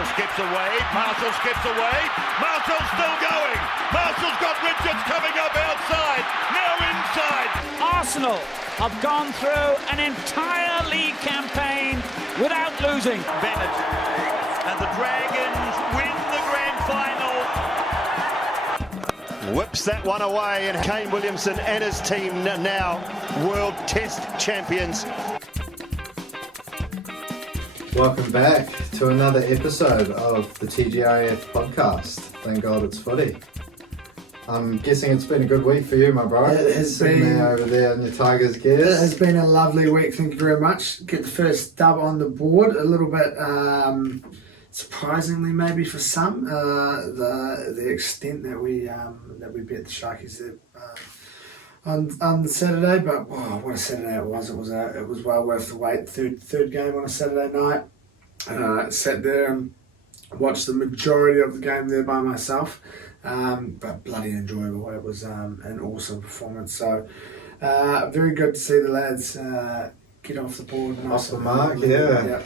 Marshall skips away. Marshall skips away. Marshall's still going. Marshall's got Richards coming up outside. Now inside. Arsenal have gone through an entire league campaign without losing. Bennett and the Dragons win the grand final. Whips that one away, and Kane Williamson and his team now World Test Champions. Welcome back to another episode of the TGRF podcast. Thank God it's footy. I'm guessing it's been a good week for you, my bro. It has Sitting been there over there in your Tigers gears. It has been a lovely week, thank you very much. Get the first dub on the board, a little bit surprisingly maybe for some, the extent that we beat the Sharkies there on Saturday, but what a Saturday it was. It was well worth the wait. Third game on a Saturday night. Sat there and watched the majority of the game there by myself, but bloody enjoyable. It was an awesome performance. So very good to see the lads get off the board. Off the mark, yeah.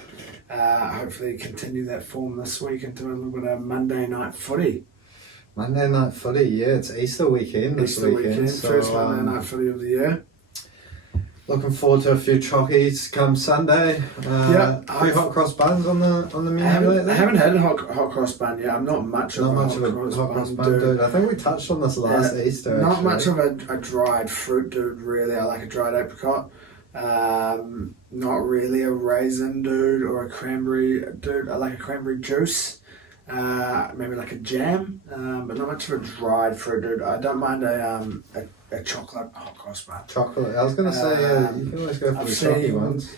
Hopefully continue that form this week into a little bit of Monday night footy. Monday night footy, yeah, it's Easter weekend this weekend. So, first Monday night footy of the year. Looking forward to a few chockies come Sunday. A few hot cross buns on the menu lately. I haven't had a hot cross bun yet. I'm not much of a hot cross bun dude. I think we touched on this last Easter. Not much of a dried fruit dude, really. I like a dried apricot. Not really a raisin dude or a cranberry dude. I like a cranberry juice. Maybe like a jam, but not much of a dried fruit dude. I don't mind a chocolate hot cross bun. Chocolate. I was going to say, you can always go for the chalky ones.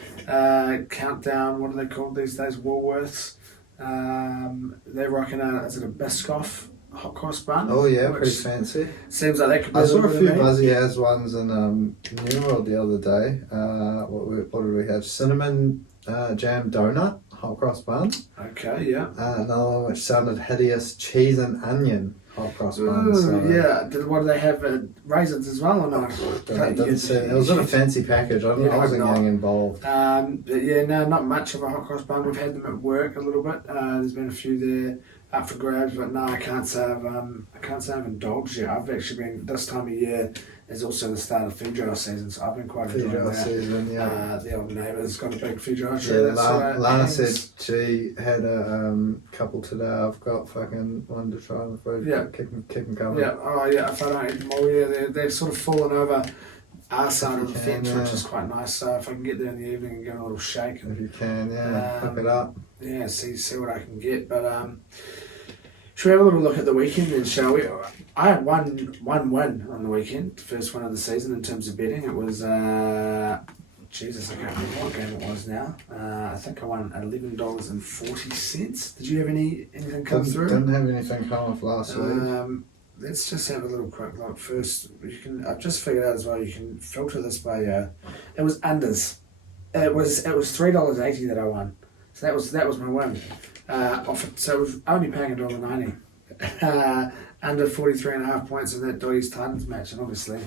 Countdown, what are they called these days? Woolworths. They're rocking is it a Biscoff hot cross bun? Oh yeah, pretty fancy. Seems like that could be I saw a few Buzzy Has ones in New World the other day. What did we have? Cinnamon jam donut hot cross bun. Okay, yeah. Another one which sounded hideous, cheese and onion hot cross bun. Yeah. What do they have? Raisins as well or not? It was in a fancy package. I wasn't getting involved. Not much of a hot cross bun. We've had them at work a little bit. There's been a few there up for grabs, but no, I can't say I've indulged yet. I've actually been, this time of year is also the start of feed jar season, so I've been quite enjoying that. Season, yeah. The old neighbour's got a big feed jar tree. Lana said she had a couple today. I've got fucking one to try on the fridge. Yeah. Keep them coming. Yeah, if I don't eat them all, they're sort of fallen over our side of the fence, which is quite nice. So if I can get there in the evening and give it a little shake. If you can, hook it up. Yeah, see what I can get. But should we have a little look at the weekend then, shall we? I had one win on the weekend, first win of the season in terms of betting. It was, Jesus, I can't remember what game it was now. I think I won $11.40. Did you have anything come through? Didn't have anything come off last week. Let's just have a little quick look first. I've just figured out as well, you can filter this by, it was unders. It was $3.80 that I won. So that was my win. So it was only paying $1.90. Under 43.5 points in that Doggies Titans match, and obviously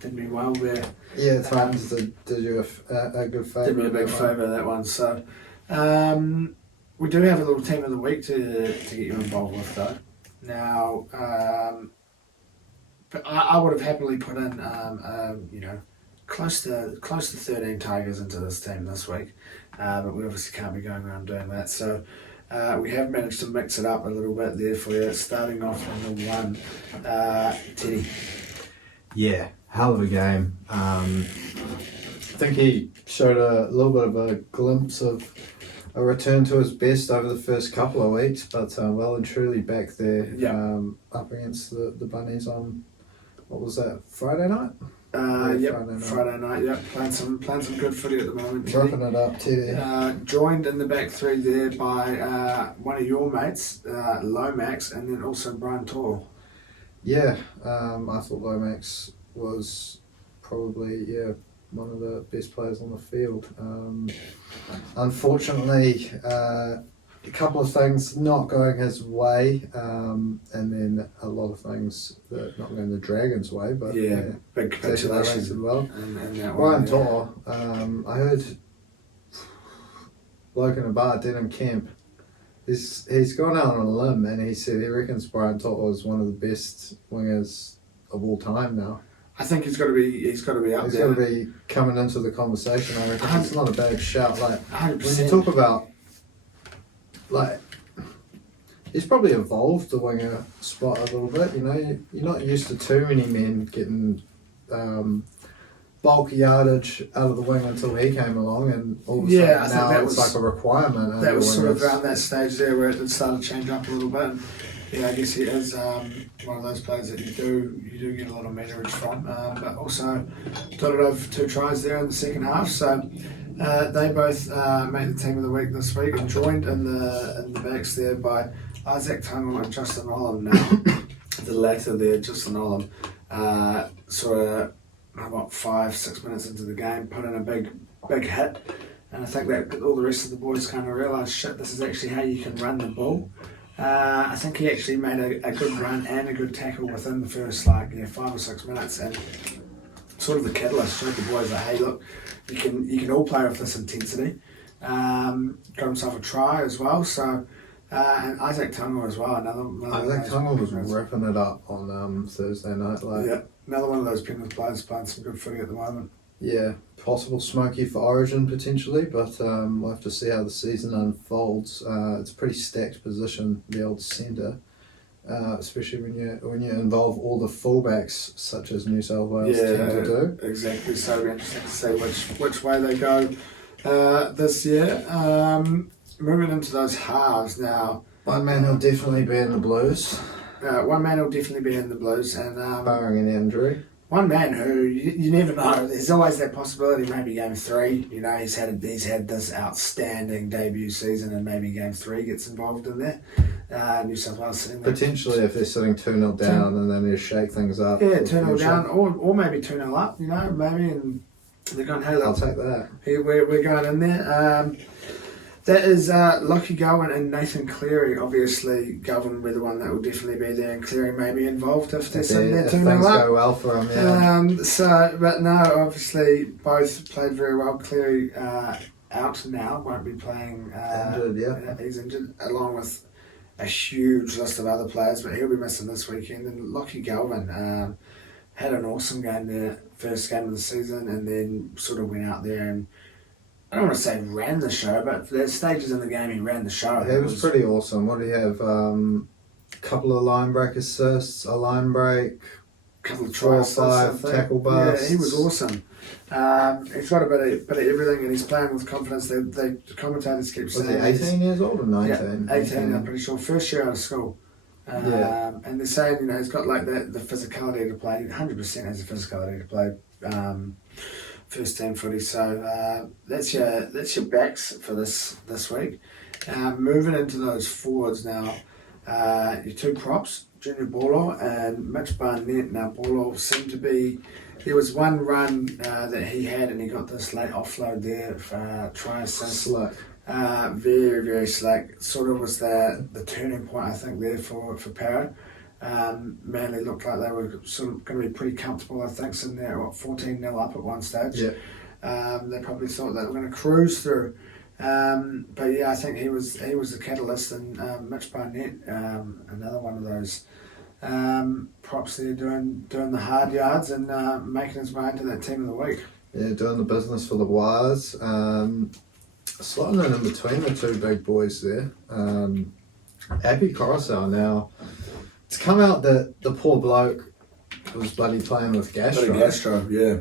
did me well there. Yeah, Titans did you a good favour. Did me a big favour that one. So we do have a little team of the week to get you involved with though. Now, but I would have happily put in close to 13 Tigers into this team this week, but we obviously can't be going around doing that. So we have managed to mix it up a little bit there for you. Starting off on the one, Teddy. Yeah, hell of a game. I think he showed a little bit of a glimpse of a return to his best over the first couple of weeks, but well and truly back there up against the Bunnies on, what was that, Friday night? Friday night, playing some good footy at the moment. Wrapping it up, Teddy. Joined in the back three there by one of your mates, Lomax, and then also Brian Torr. Yeah, I thought Lomax was probably, one of the best players on the field. Unfortunately, a couple of things not going his way, and then a lot of things that not going the Dragons' way, but big capitulations as well. And Brian Torr, I heard bloke in a bar, Denham Kemp, he's gone out on a limb, and he said he reckons Brian Toto is one of the best wingers of all time now. I think he's got to be up He's there. got to be coming into the conversation. I reckon it's not a bad shout. Like 100%. when you talk about, like, he's probably evolved the winger spot a little bit. You know, you're not used to too many men getting bulk yardage out of the wing until he came along, and all of a Yeah, I sudden think now that it's was- like a requirement. That was sort of wingers. around that stage there where it started to change up a little bit. And, yeah, I guess he is one of those players that you do get a lot of meterage from, but also dotted over 2 tries there in the second half. So they both made the team of the week this week, and joined in the backs there by Isaac Tungle and Justin Olam. Now the latter there, Justin Olam, sort of about 5-6 minutes into the game, put in a big hit, and I think that all the rest of the boys kind of realised, shit, this is actually how you can run the ball. I think he actually made a good run and a good tackle within the first 5 or 6 minutes, and sort of the catalyst showed the boys that, hey, look, you can all play with this intensity. Got himself a try as well, so and Isaac Tungle as well. Another Isaac Tungle was ripping it up on Thursday night. Like, yeah, another one of those Penrith players playing some good footy at the moment. yeah, possible smoky for Origin potentially, but we'll have to see how the season unfolds. It's a pretty stacked position, the old centre, especially when you involve all the fullbacks, such as New South Wales tend to do. Exactly. So it'll be interesting to see which way they go this year. Moving into those halves now. One man will definitely be in the Blues, One man will definitely be in the Blues, and barring an injury. one man who you never know. There's always that possibility. Maybe game 3. You know, he's had this outstanding debut season, and maybe game 3 gets involved in there. New South Wales sitting there. Potentially, if they're sitting 2-0 down, and then they shake things up. Yeah, for 2-0 future. down, or maybe 2-0 up. You know, maybe, and they're going, hey, I'll look, take that. we're going in there. That is Lockie Gowan and Nathan Cleary. Obviously, Gowan will be the one that will definitely be there, and Cleary may be involved if they're sitting there If 2-0 things up. go well for him, yeah. But no, obviously both played very well. Cleary out now, won't be playing. Injured, yeah. He's injured, along with a huge list of other players, but he'll be missing this weekend. And Lockie Galvin had an awesome game there, first game of the season, and then sort of went out there and, I don't want to say ran the show, but for the stages in the game he ran the show. It was pretty awesome. What did he have? A couple of line break assists, a line break, couple of 4 or tries, I 5 think. tackle busts. Yeah, he was awesome. He's got a bit of everything, and he's playing with confidence. The commentators keep Was saying he 18 years old or 19? Yeah, 18, I'm pretty sure. First year out of school. Yeah. And they're saying, you know, he's got like the physicality to play. 100% has the physicality to play first team footy. So that's your backs for this week. Moving into those forwards now. Your 2 props, Junior Borlaug and Mitch Barnett. Now Borlaug seemed to be. There was one run that he had, and he got this late offload there for try assist. Slick. Very, very slack. Sort of was the turning point, I think, there for Parra. Manly looked like they were sort of going to be pretty comfortable, I think, sitting there, 14-0 up at one stage. Yeah. They probably thought they were going to cruise through. But yeah, I think he was the catalyst, and Mitch Barnett, another one of those props there, doing the hard yards and making his way into that team of the week. Yeah, doing the business for the Wires. Slotting in between the 2 big boys there. Abby Coruscant now. It's come out that the poor bloke was bloody playing with gastro. Yeah.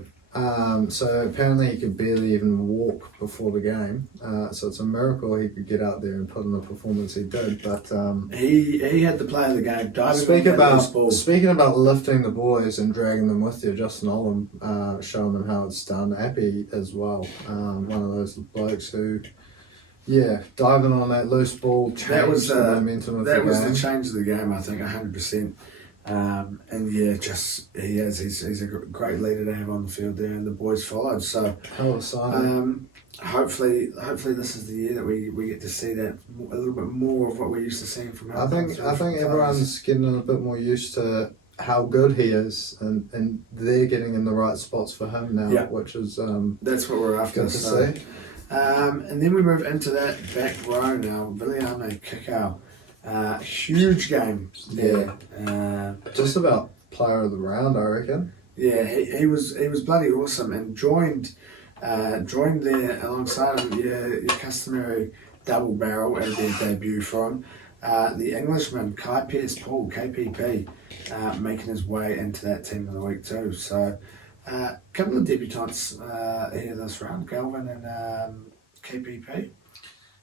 So apparently he could barely even walk before the game. So it's a miracle he could get out there and put in the performance he did. But He had the play of the game. speaking about lifting the boys and dragging them with you, Justin Olam showing them how it's done. Appy as well, one of those blokes who, diving on that loose ball changed the momentum of the game. That was the change of the game, I think, 100%. And yeah, he's a great leader to have on the field there, and the boys followed. So Hell of a signing. hopefully this is the year that we get to see that a little bit more of what we're used to seeing from him. I think everyone's getting a bit more used to how good he is, and they're getting in the right spots for him now, which is that's what we're after. good to see. And then we move into that back row now. Viliame Kikau. Huge game there. Just about player of the round, I reckon. Yeah, he was bloody awesome, and joined there alongside him your customary double barrel at their debut from the Englishman Kai Pearce-Paul, KPP, making his way into that team of the week too. So a couple of debutants here this round, Galvin and KPP.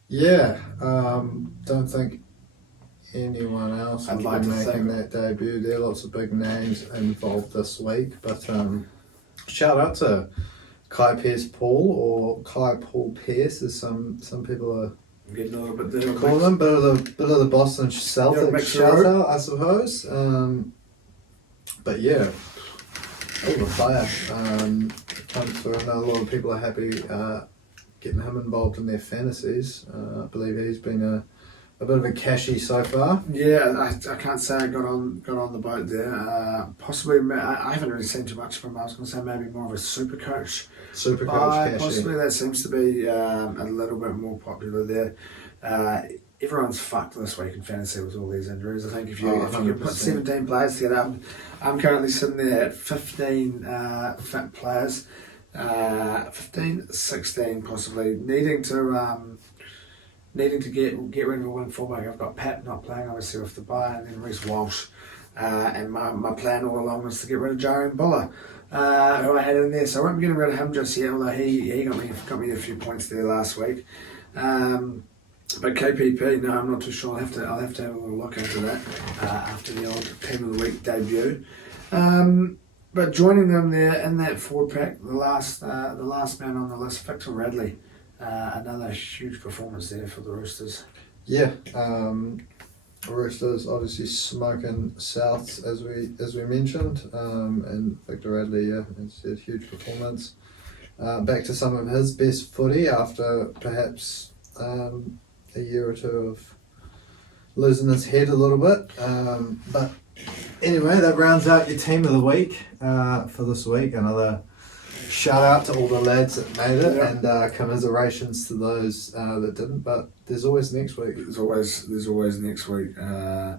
Yeah, don't think anyone else I'd will like be to making think. that debut. There are lots of big names involved this week, but shout out to Kai Pearce-Paul, or Kai Paul Pearce, as some people are Getting a little bit there. calling him. Bit of the Boston Celtics mix shout road. out, I suppose. But yeah, all the player comes through. I know a lot of people are happy getting him involved in their fantasies. I believe he's been a bit of a cashy so far. Yeah, I can't say I got on the boat there. Possibly, I haven't really seen too much from him. I was going to say maybe more of a super coach. Super coach cashy. Possibly that seems to be a little bit more popular there. Everyone's fucked this week in fantasy with all these injuries. I think if you could put 17 players together, I'm currently sitting there at 15 fit players, 15, 16 possibly, needing to get rid of a wing fullback. I've got Pat not playing obviously off the bye, and then Reece Walsh. And my plan all along was to get rid of Jaren Buller, who I had in there. So I won't be getting rid of him just yet, although he got me a few points there last week. But KPP, no, I'm not too sure. I'll have to have a little look into that after the old team of the week debut. But joining them there in that forward pack, the last man on the list, Victor Radley. Another huge performance there for the Roosters. Yeah, Roosters obviously smoking Souths as we mentioned, and Victor Radley, yeah, it's a huge performance. Back to some of his best footy after perhaps a year or two of losing his head a little bit. But anyway, that rounds out your team of the week for this week. Another shout out to all the lads that made it, and commiserations to those that didn't. But there's always next week. There's always next week.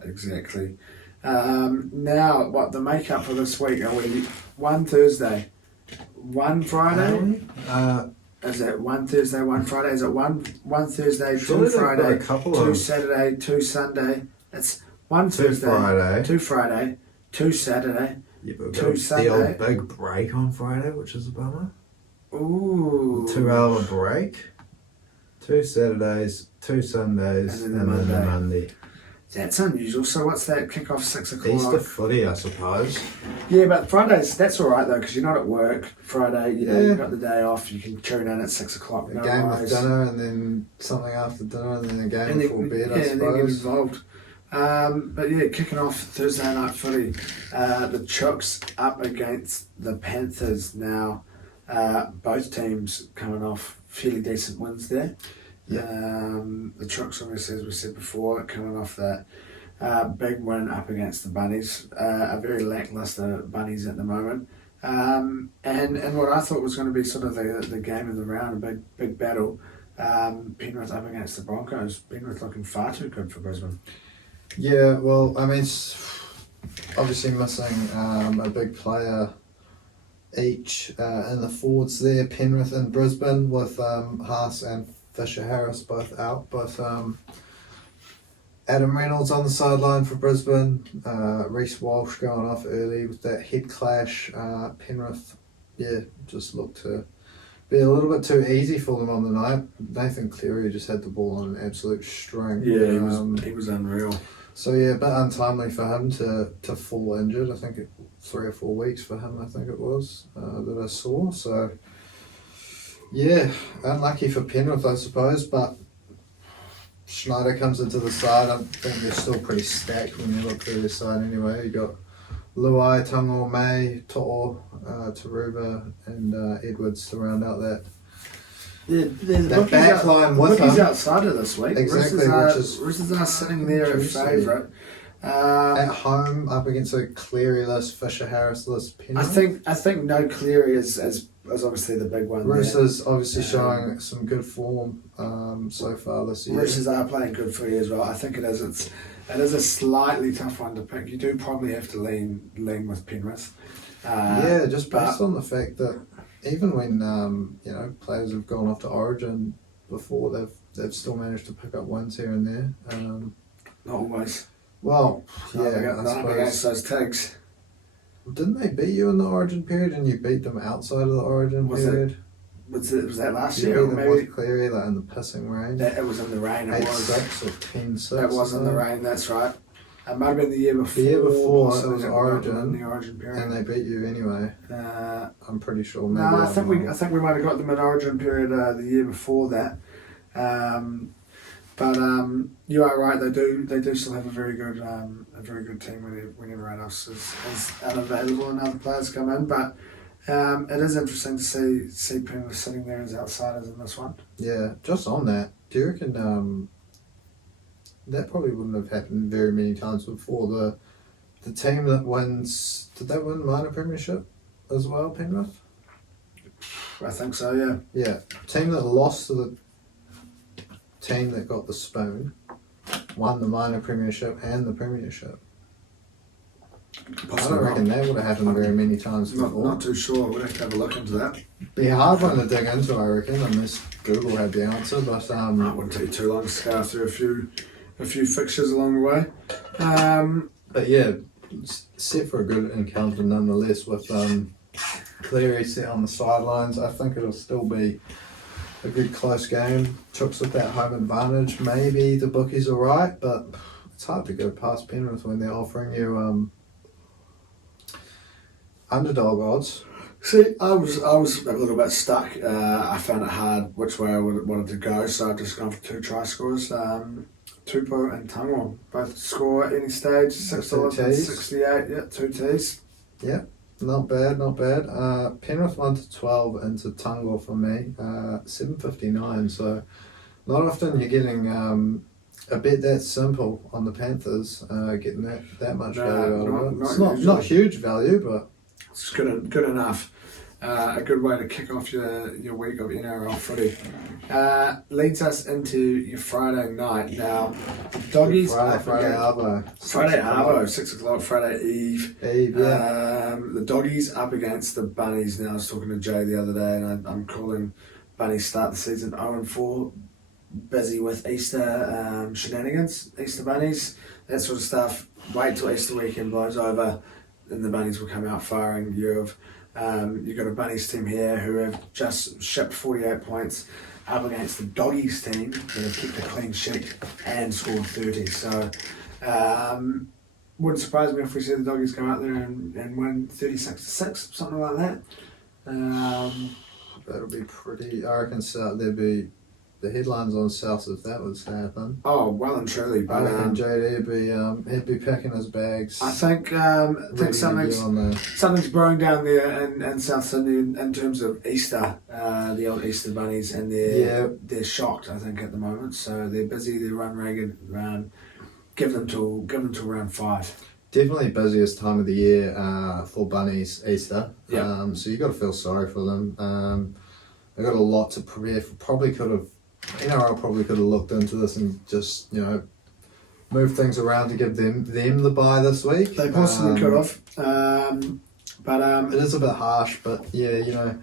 Exactly. Now, what the makeup for this week? Are we one Thursday, one Friday? Is it one Thursday, one Friday? Is it one Thursday, two Friday, two Saturday, two Sunday? It's one Thursday, two Friday, two Saturday. Yeah, but two Sunday. The old big break on Friday, which is a bummer. Ooh. 2 hour break. 2 Saturdays, 2 Sundays, and then the Monday. That's unusual. So what's that? Kick off 6 o'clock. Easter footy, I suppose. Yeah, but Fridays, that's all right though, because you're not at work. Friday, you've got the day off. You can tune in at 6 o'clock. A game with dinner, and then something after dinner, and then a game before bed, I suppose. And then get involved. But yeah, kicking off Thursday night footy, the Chooks up against the Panthers now. Both teams coming off fairly decent wins there. Yeah. The Chooks, obviously, as we said before, coming off that big win up against the Bunnies. A very lacklustre Bunnies at the moment. And what I thought was going to be sort of the game of the round, a big battle. Penrith up against the Broncos. Penrith looking far too good for Brisbane. Yeah, well, I mean, it's obviously missing a big player each in the forwards there, Penrith and Brisbane, with Haas and Fisher Harris both out. But Adam Reynolds on the sideline for Brisbane, Reece Walsh going off early with that head clash. Penrith, yeah, just looked to be a little bit too easy for them on the night. Nathan Cleary just had the ball on an absolute string. Yeah, he was unreal. So yeah, a bit untimely for him to fall injured. I think 3 or 4 weeks for him, I think it was, that I saw. So yeah, unlucky for Penrith, I suppose, but Schneider comes into the side. I think they're still pretty stacked when you look through their side anyway. You got Luai, Tungo, May, To'o, Taruva and Edwards to round out that. Yeah, that backline with him. him. Outside of this week. Exactly. Roosters are sitting there at favourite. At home, up against a Cleary-less, Fisher-Harris-less Penrith. I think no Cleary is obviously the big one. Roosters obviously showing some good form so far this year. Roosters are playing good footy as well. I think it is. It is a slightly tough one to pick. You do probably have to lean with Penrith. Yeah, just based on the fact that even when players have gone off to Origin before, they've still managed to pick up wins here and there. Not always. Well, Not against those tags. Didn't they beat you in the Origin period, and you beat them outside of the Origin period? Was that last You year? beat them Maybe with Cleary, like in the pissing rain. it was in the rain. It was 8-6 or 10-6. It was in the rain. That's right. It might have been the year before. The year before so it was Origin, in the Origin period, and they beat you anyway. I'm pretty sure. Maybe I think we might have got them in Origin period the year before that. But you are right. They do still have a very good team when everyone else is unavailable and other players come in. But it is interesting to see Penrith sitting there as outsiders in this one. Yeah, just on that, do you reckon that probably wouldn't have happened very many times before? The team that wins, did they win minor premiership as well, Penrith? I think so. Yeah. Yeah, team that lost to the team that got the spoon won the minor premiership and the premiership. Possibly I don't reckon that would have happened very many times before. Not too sure. We'll have to have a look into that. Be a hard one to dig into, I reckon, unless Google had the answer. But It wouldn't take too long to scour through a few fixtures along the way. But yeah, set for a good encounter nonetheless with Cleary set on the sidelines. I think it'll still be a good close game. Chooks with that home advantage. Maybe the bookies are right, but it's hard to go past Penrith when they're offering you underdog odds. See, I was a little bit stuck. I found it hard which way I wanted to go, so I've just gone for 2 try scores. Tupou and Tangwa both score at any stage. $6.68. Yeah, 2 T's. Yeah, not bad. Penrith 1-12 into Tangwa for me. $7.59. So not often you're getting a bet that simple on the Panthers. Getting that much value out of it. It's not huge value, but it's good enough. A good way to kick off your week of NRL footy. Leads us into your Friday night. Now, doggies Friday Arvo, 6 o'clock, Friday Eve. Yeah. The doggies up against the bunnies. Now, I was talking to Jay the other day, and I'm calling bunnies start the season 0-4. Busy with Easter shenanigans, Easter bunnies, that sort of stuff. Wait till Easter weekend blows over, and the bunnies will come out firing. You've got a bunnies team here who have just shipped 48 points up against the doggies team that have kept a clean sheet and scored 30. So wouldn't surprise me if we see the doggies come out there and win 36-6, something like that. That'll be pretty. I reckon there'd be the headlines on South if that was to happen. Oh, well and truly. But I reckon JD he'd be packing his bags. I think something's brewing down there in South Sydney in terms of Easter, the old Easter bunnies, and they're shocked, I think, at the moment. So they're busy. They run ragged. Give them till round 5. Definitely busiest time of the year for bunnies, Easter. Yep. So you got to feel sorry for them. They got a lot to prepare for. NRL probably could have looked into this and just move things around to give them the bye this week. They possibly could have, but it is a bit harsh. But yeah,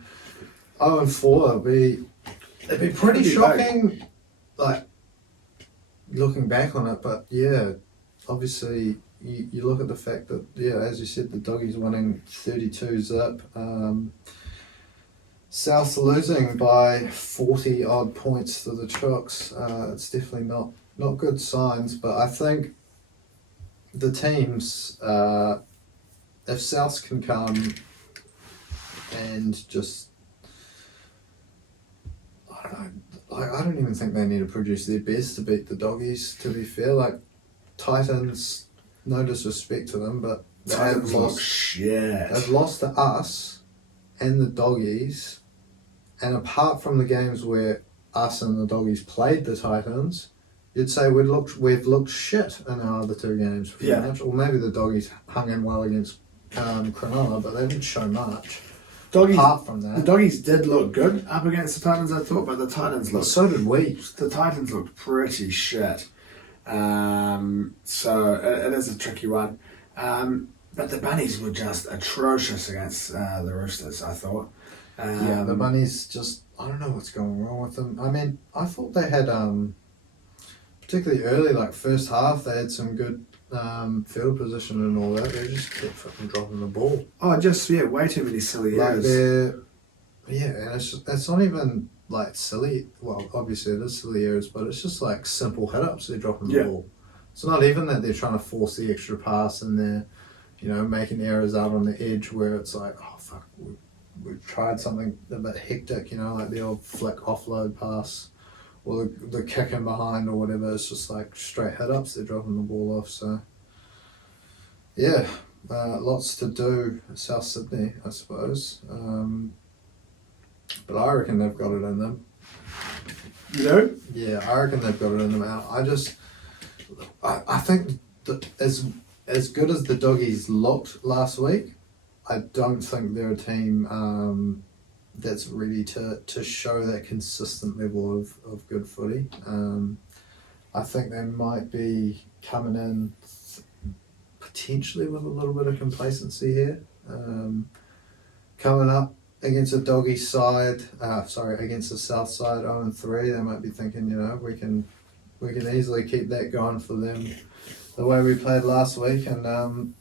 0-4 it'd be pretty shocking. Like looking back on it, but yeah, obviously. You look at the fact that, as you said, the doggies winning 32 zip. South's losing by 40 odd points to the Chooks. It's definitely not good signs, but I think the teams, if Souths can come and just, I don't even think they need to produce their best to beat the doggies, to be fair. Like Titans, no disrespect to them, but they've lost to us and the doggies. And apart from the games where us and the doggies played the Titans, you'd say we've looked shit in our other two games, pretty much. Or maybe the Doggies hung in well against Cronulla, but they didn't show much. Apart from that, the Doggies did look good up against the Titans, I thought, but the Titans looked. So did we. The Titans looked pretty shit. So it is a tricky one. But the Bunnies were just atrocious against the Roosters, I thought. The Bunnies just, I don't know what's going wrong with them. I mean, I thought they had, particularly early, like first half, they had some good field position and all that. They just kept fucking dropping the ball. Oh, just, way too many silly errors. And it's not even like silly. Well, obviously it is silly errors, but it's just like simple hit-ups they're dropping the ball. It's not even that they're trying to force the extra pass and they're, making errors out on the edge where it's like, oh, fuck, we've tried something a bit hectic, like the old flick offload pass or the kick in behind or whatever. It's just like straight hit-ups they're dropping the ball off. So, lots to do at South Sydney, I suppose. But I reckon they've got it in them. You know? Yeah, I reckon they've got it in them. I think that as good as the Doggies looked last week, I don't think they're a team that's ready to show that consistent level of good footy. I think they might be coming in potentially with a little bit of complacency here. Coming up against a Doggy side, against the South side 0-3, they might be thinking, we can easily keep that going for them the way we played last week, and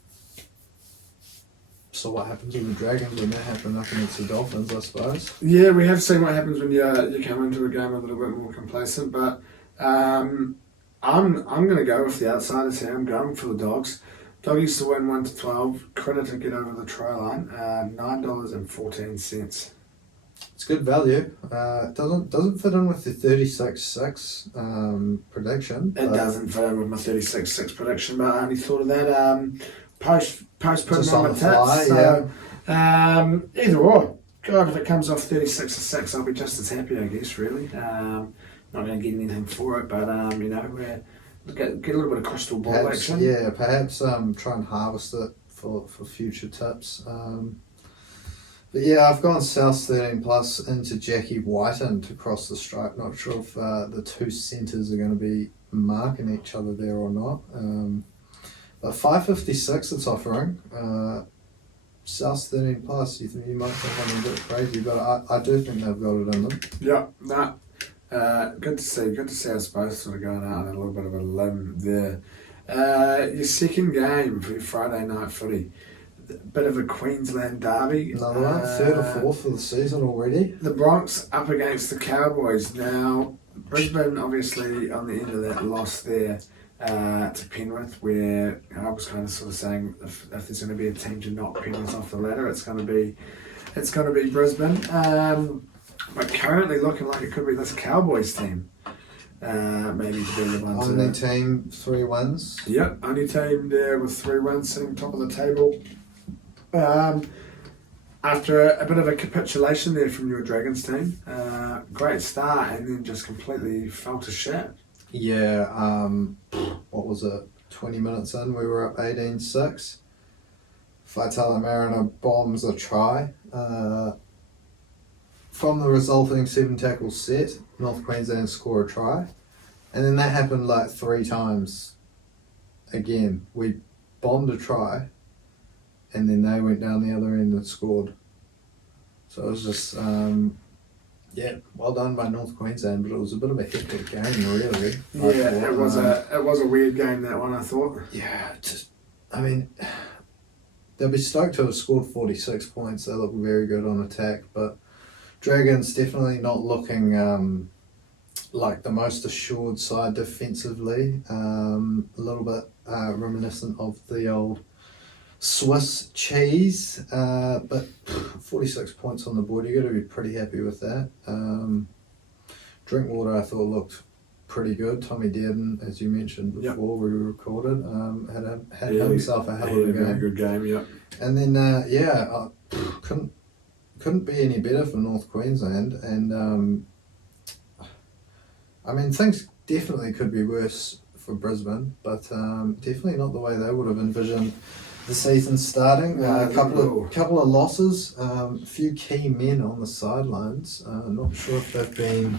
so what happens with the Dragons when that happened up against the Dolphins, I suppose. Yeah, we have seen what happens when you come into a game a little bit more complacent, but I'm going to go with the outsiders here. I'm going for the Dogs. Doggies to win 1-12. Credit to get over the try line. $9.14. It's good value. Doesn't fit in with the 36.6 prediction. It doesn't fit in with my 36.6 prediction, but I only thought of that post putting on my tips. Either or. God, if it comes off 36.6, I'll be just as happy, I guess. Really, not going to get anything for it, but we're get a little bit of crystal ball action. Yeah, perhaps try and harvest it for future tips. But yeah, I've gone South 13+ into Jackie Whiten to cross the stripe. Not sure if the two centres are going to be marking each other there or not. But 5.56 it's offering. South 13+, you might think I'm a bit crazy, but I do think they've got it in them. Yeah, good to see us both sort of going out on a little bit of a limb there. Your second game for your Friday night footy. Bit of a Queensland derby. Another one, third or fourth for the season already. The Bronx up against the Cowboys. Now, Brisbane obviously on the end of that loss there to Penrith, where I was kind of sort of saying if there's going to be a team to knock Penrith off the ladder, it's going to be Brisbane. But currently looking like it could be this Cowboys team. Maybe to be the ones. Only team 3 wins. Yep, only team there with 3 wins sitting top of the table. After a bit of a capitulation there from your Dragons team, great start and then just completely fell to shit. Yeah, what was it? 20 minutes in, we were up 18-6. Faitala Mariner bombs a try. From the resulting 7 tackle set, North Queensland score a try. And then that happened like 3 times. Again, we bombed a try, and then they went down the other end and scored. So it was just, well done by North Queensland, but it was a bit of a hectic game, really. Yeah, it was a weird game, that one, I thought. Yeah, they'll be stoked to have scored 46 points. They look very good on attack, but Dragons definitely not looking like the most assured side defensively. A little bit reminiscent of the old Swiss cheese, but 46 points on the board, you got to be pretty happy with that. Drinkwater I thought looked pretty good. Tommy Dearden, as you mentioned before we recorded, had himself a hell of a game. A good game, yeah. And then couldn't be any better for North Queensland, and things definitely could be worse for Brisbane, but definitely not the way they would have envisioned the season starting. A couple of losses, a few key men on the sidelines. Not sure if they've been.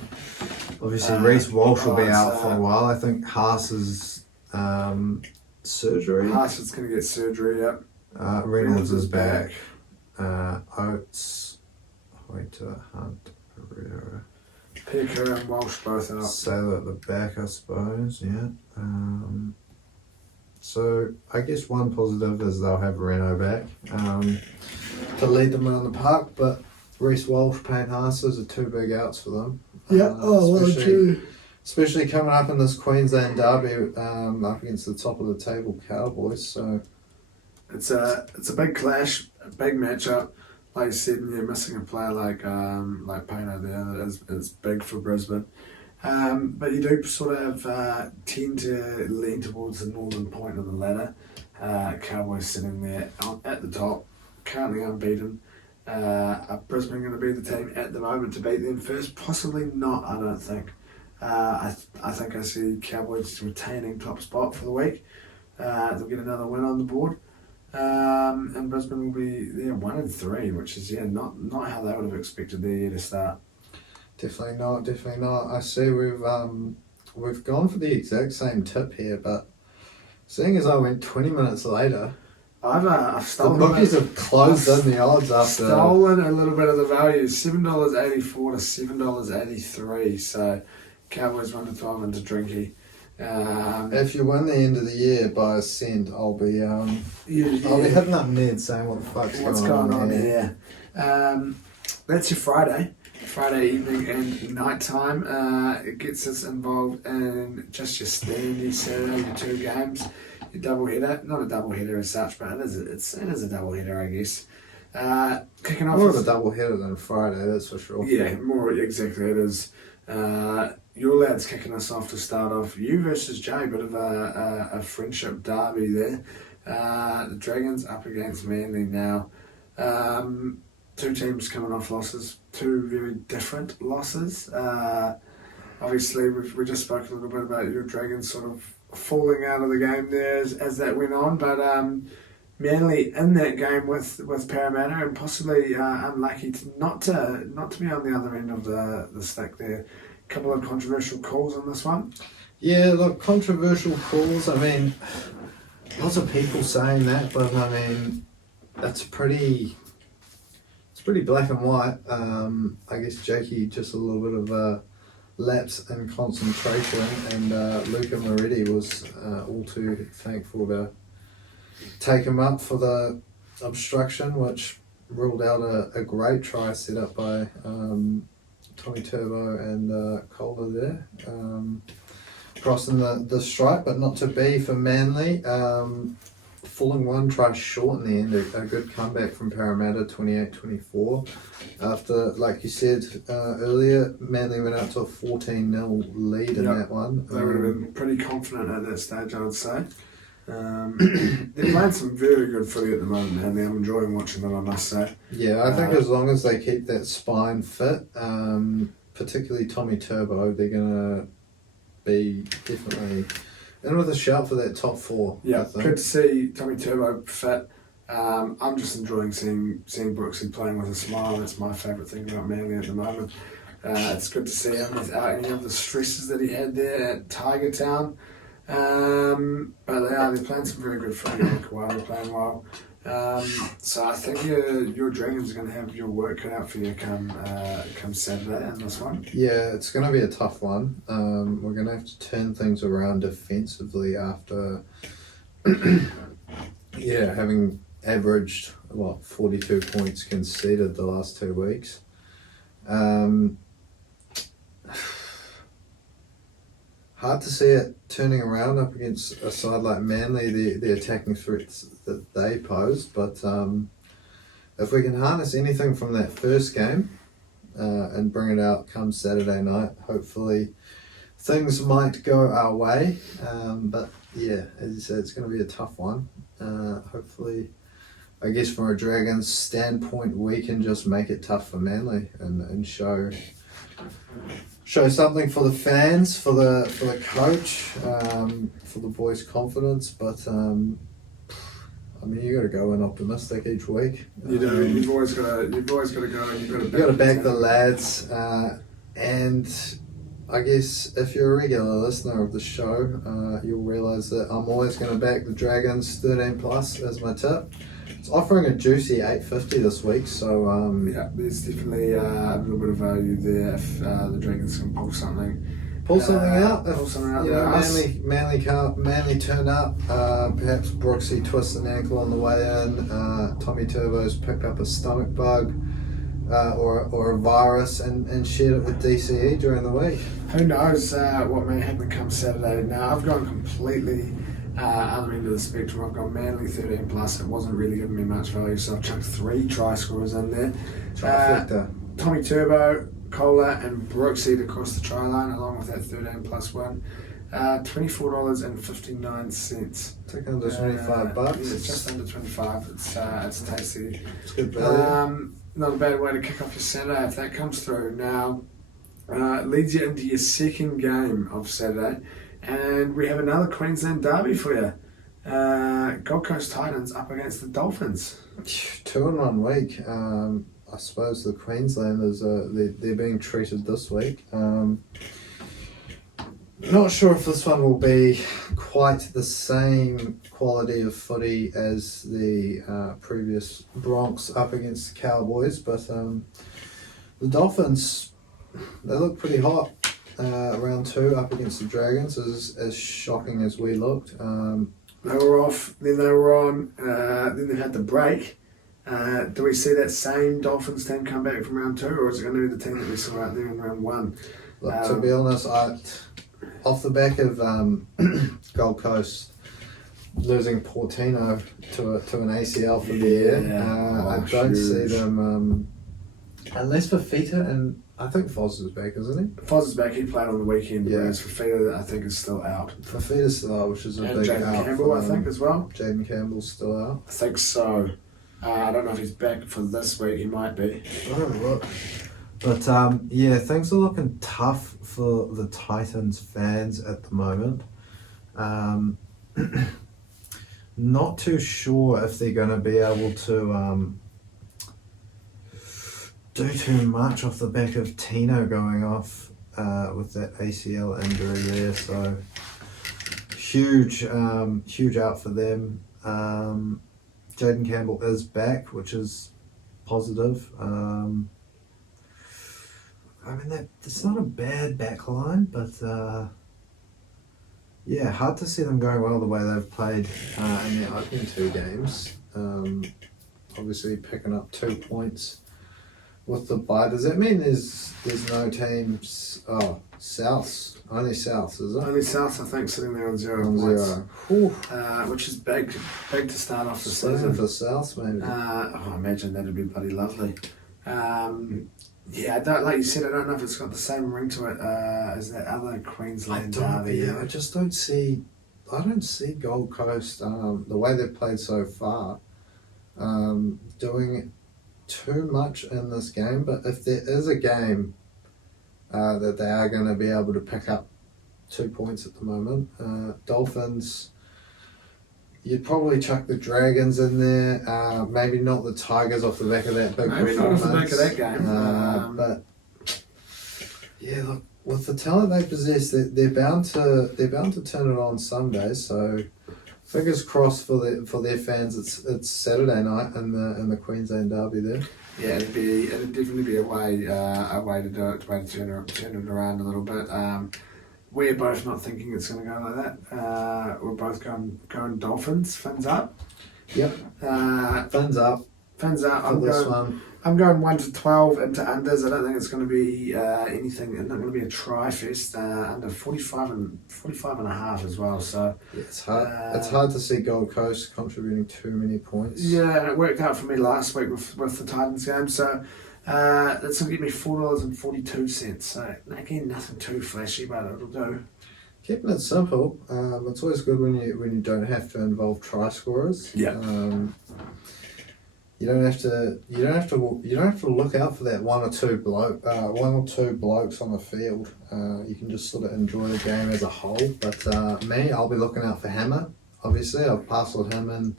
Obviously, Reece Walsh will be out for a while. I think Haas's surgery. Haas is going to get surgery. Yep. Reynolds is back. Oates, Hoyter, Hunt, Pereira. Picker and Walsh both out. Sailor at the back, I suppose. Yeah. So I guess one positive is they'll have Reno back to lead them around the park, but Reece Walsh, Payne Haas are two big outs for them. Yeah, true. Especially coming up in this Queensland derby up against the top of the table Cowboys. So it's a big clash, a big matchup. Like I said, you're missing a player like Payne there that is big for Brisbane. But you do sort of tend to lean towards the northern point of the ladder. Cowboys sitting there at the top, currently unbeaten. Are Brisbane going to be the team at the moment to beat them first? Possibly not, I don't think. I think I see Cowboys retaining top spot for the week. They'll get another win on the board. And Brisbane will be 1-3, which is not how they would have expected their year to start. Definitely not. I see we've gone for the exact same tip here, but seeing as I went 20 minutes later, I've stolen. The bookies have closed in the odds after. Stolen a little bit of the value, $7.84 to $7.83. So Cowboys 1-12 into Drinky. If you win the end of the year by a cent, I'll be I'll be hitting up Ned saying what the fuck's going on here. That's your Friday evening and night time. It gets us involved in just your standy Saturday, your two games, your double header. Not a double header as such, but it is a double header, I guess. Kicking off more of a double header than Friday, that's for sure. Yeah, more exactly it is. Your lads kicking us off to start off. You versus Jay, bit of a friendship derby there. The Dragons up against Manly now. Two teams coming off losses, two very different losses. Obviously, we just spoke a little bit about your Dragons sort of falling out of the game there as that went on, but Manly in that game with Parramatta and possibly unlucky not to be on the other end of the stick there. A couple of controversial calls on this one. Yeah, look, controversial calls. I mean, lots of people saying that, but I mean, it's pretty black and white. I guess Jakey just a little bit of a lapse in concentration, and Luca Moretti was all too thankful to take him up for the obstruction, which ruled out a great try set up by Tommy Turbo and Kohler there, crossing the stripe, but not to be for Manly. Falling one try short in the end, a good comeback from Parramatta, 28-24. After, like you said earlier, Manly went out to a 14-0 lead in that one. They would have been pretty confident at that stage, I would say. They're playing some very good footy at the moment, Manly. I'm enjoying watching them, I must say. Yeah, I think as long as they keep that spine fit, particularly Tommy Turbo, they're going to be definitely in with a shout for that top four. Yeah, good to see Tommy Turbo fit. I'm just enjoying seeing Brooksy playing with a smile. That's my favourite thing about Manly at the moment. It's good to see him without any of the stresses that he had there at Tiger Town. But they're playing some very good footy. They're playing well. So I think your Dragons are going to have your work cut out for you come Saturday in this one. Yeah, it's going to be a tough one. We're going to have to turn things around defensively after having averaged 42 points conceded the last 2 weeks. Hard to see it turning around up against a side like Manly, the attacking threats that they pose. But if we can harness anything from that first game and bring it out come Saturday night, hopefully things might go our way. But yeah, as you said, it's going to be a tough one. Hopefully, I guess from a Dragons standpoint, we can just make it tough for Manly and show show something for the fans, for the coach, for the boys' confidence. But I mean, you got to go in optimistic each week. You do. You've always got to go. And you've got to back the lads, and I guess if you're a regular listener of the show, you'll realise that I'm always going to back the Dragons 13 plus as my tip. It's offering a juicy $8.50 this week, so yeah, there's definitely a little bit of value there if the Dragons can pull something. Pull something out. You know, Manly turn up. Perhaps Brooksy twists an ankle on the way in. Tommy Turbo's picked up a stomach bug or a virus and shared it with DCE during the week. Who knows what may happen come Saturday. Now, I've gone completely other end of the spectrum. I've gone Manly 13 plus. It wasn't really giving me much value, so I've chucked 3 try scorers in there. Tommy Turbo, Kohler and Brooksy across the try line, along with that 13 plus one. $24.59. Take under $25. Yeah, it's just under 25. It's tasty. It's good value. Not a bad way to kick off your Saturday if that comes through. Now, it leads you into your second game of Saturday, and we have another Queensland derby for you. Gold Coast Titans up against the Dolphins. 2 in 1 week. I suppose the Queenslanders they're being treated this week. Not sure if this one will be quite the same quality of footy as the previous Bronx up against the Cowboys, but the Dolphins, they look pretty hot. Round 2 up against the Dragons, as shocking as we looked. They were off, then they were on, then they had the break. Do we see that same Dolphins team come back from round 2, or is it going to be the team that we saw out there in round 1? Look, to be honest, off the back of Gold Coast losing Portino to an ACL for the year, I don't see them, unless Fafita, and I think Foz is back, isn't he? Foz is back, he played on the weekend, whereas Fafita, I think, is still out. Fafita's still out, which is a big Jaden out. Campbell, I think, as well. Jaden Campbell's still out. I think so. I don't know if he's back for this week, he might be. Oh, look. But things are looking tough for the Titans fans at the moment. Not too sure if they're going to be able to do too much off the back of Tino going off with that ACL injury there. So huge out for them. Jaden Campbell is back, which is positive. I mean, it's not a bad back line, but hard to see them going well the way they've played in their opening 2 games. Obviously picking up 2 points with the bye. Does that mean there's no teams? Oh, Souths. Only Souths, is it? Only Souths, I think, sitting there on 0 points. Which is big to start off the season. For Souths, maybe. I imagine that'd be bloody lovely. I don't, like you said, I don't know if it's got the same ring to it as that other Queensland derby. Yeah, I just don't see Gold Coast, the way they've played so far, doing too much in this game. But if there is a game that they are going to be able to pick up 2 points at the moment, Dolphins, you'd probably chuck the Dragons in there, maybe not the Tigers off the back of that big maybe not off the back of that game. But yeah, look, with the talent they possess, they're bound to turn it on Sunday. So fingers crossed for their fans. It's Saturday night in the Queensland derby there. Yeah, it'd definitely be a way to do it, a way to turn it around a little bit. We're both not thinking it's going to go like that. We're both going Dolphins. Fins up. Yep. Fins up. Fins up. I'm going 1 to 12 into unders. I don't think it's going to be anything. It's not going to be a try fest. Under 45 and a half as well. So it's hard. It's hard to see Gold Coast contributing too many points. Yeah, and it worked out for me last week with the Titans game. So. That's going to get me $4.42. So again, nothing too flashy, but it'll do. Keeping it simple. It's always good when you don't have to involve try scorers. Yeah. You don't have to look out for that one or two blokes on the field. You can just sort of enjoy the game as a whole. But me, I'll be looking out for Hammer. Obviously, I've parceled him in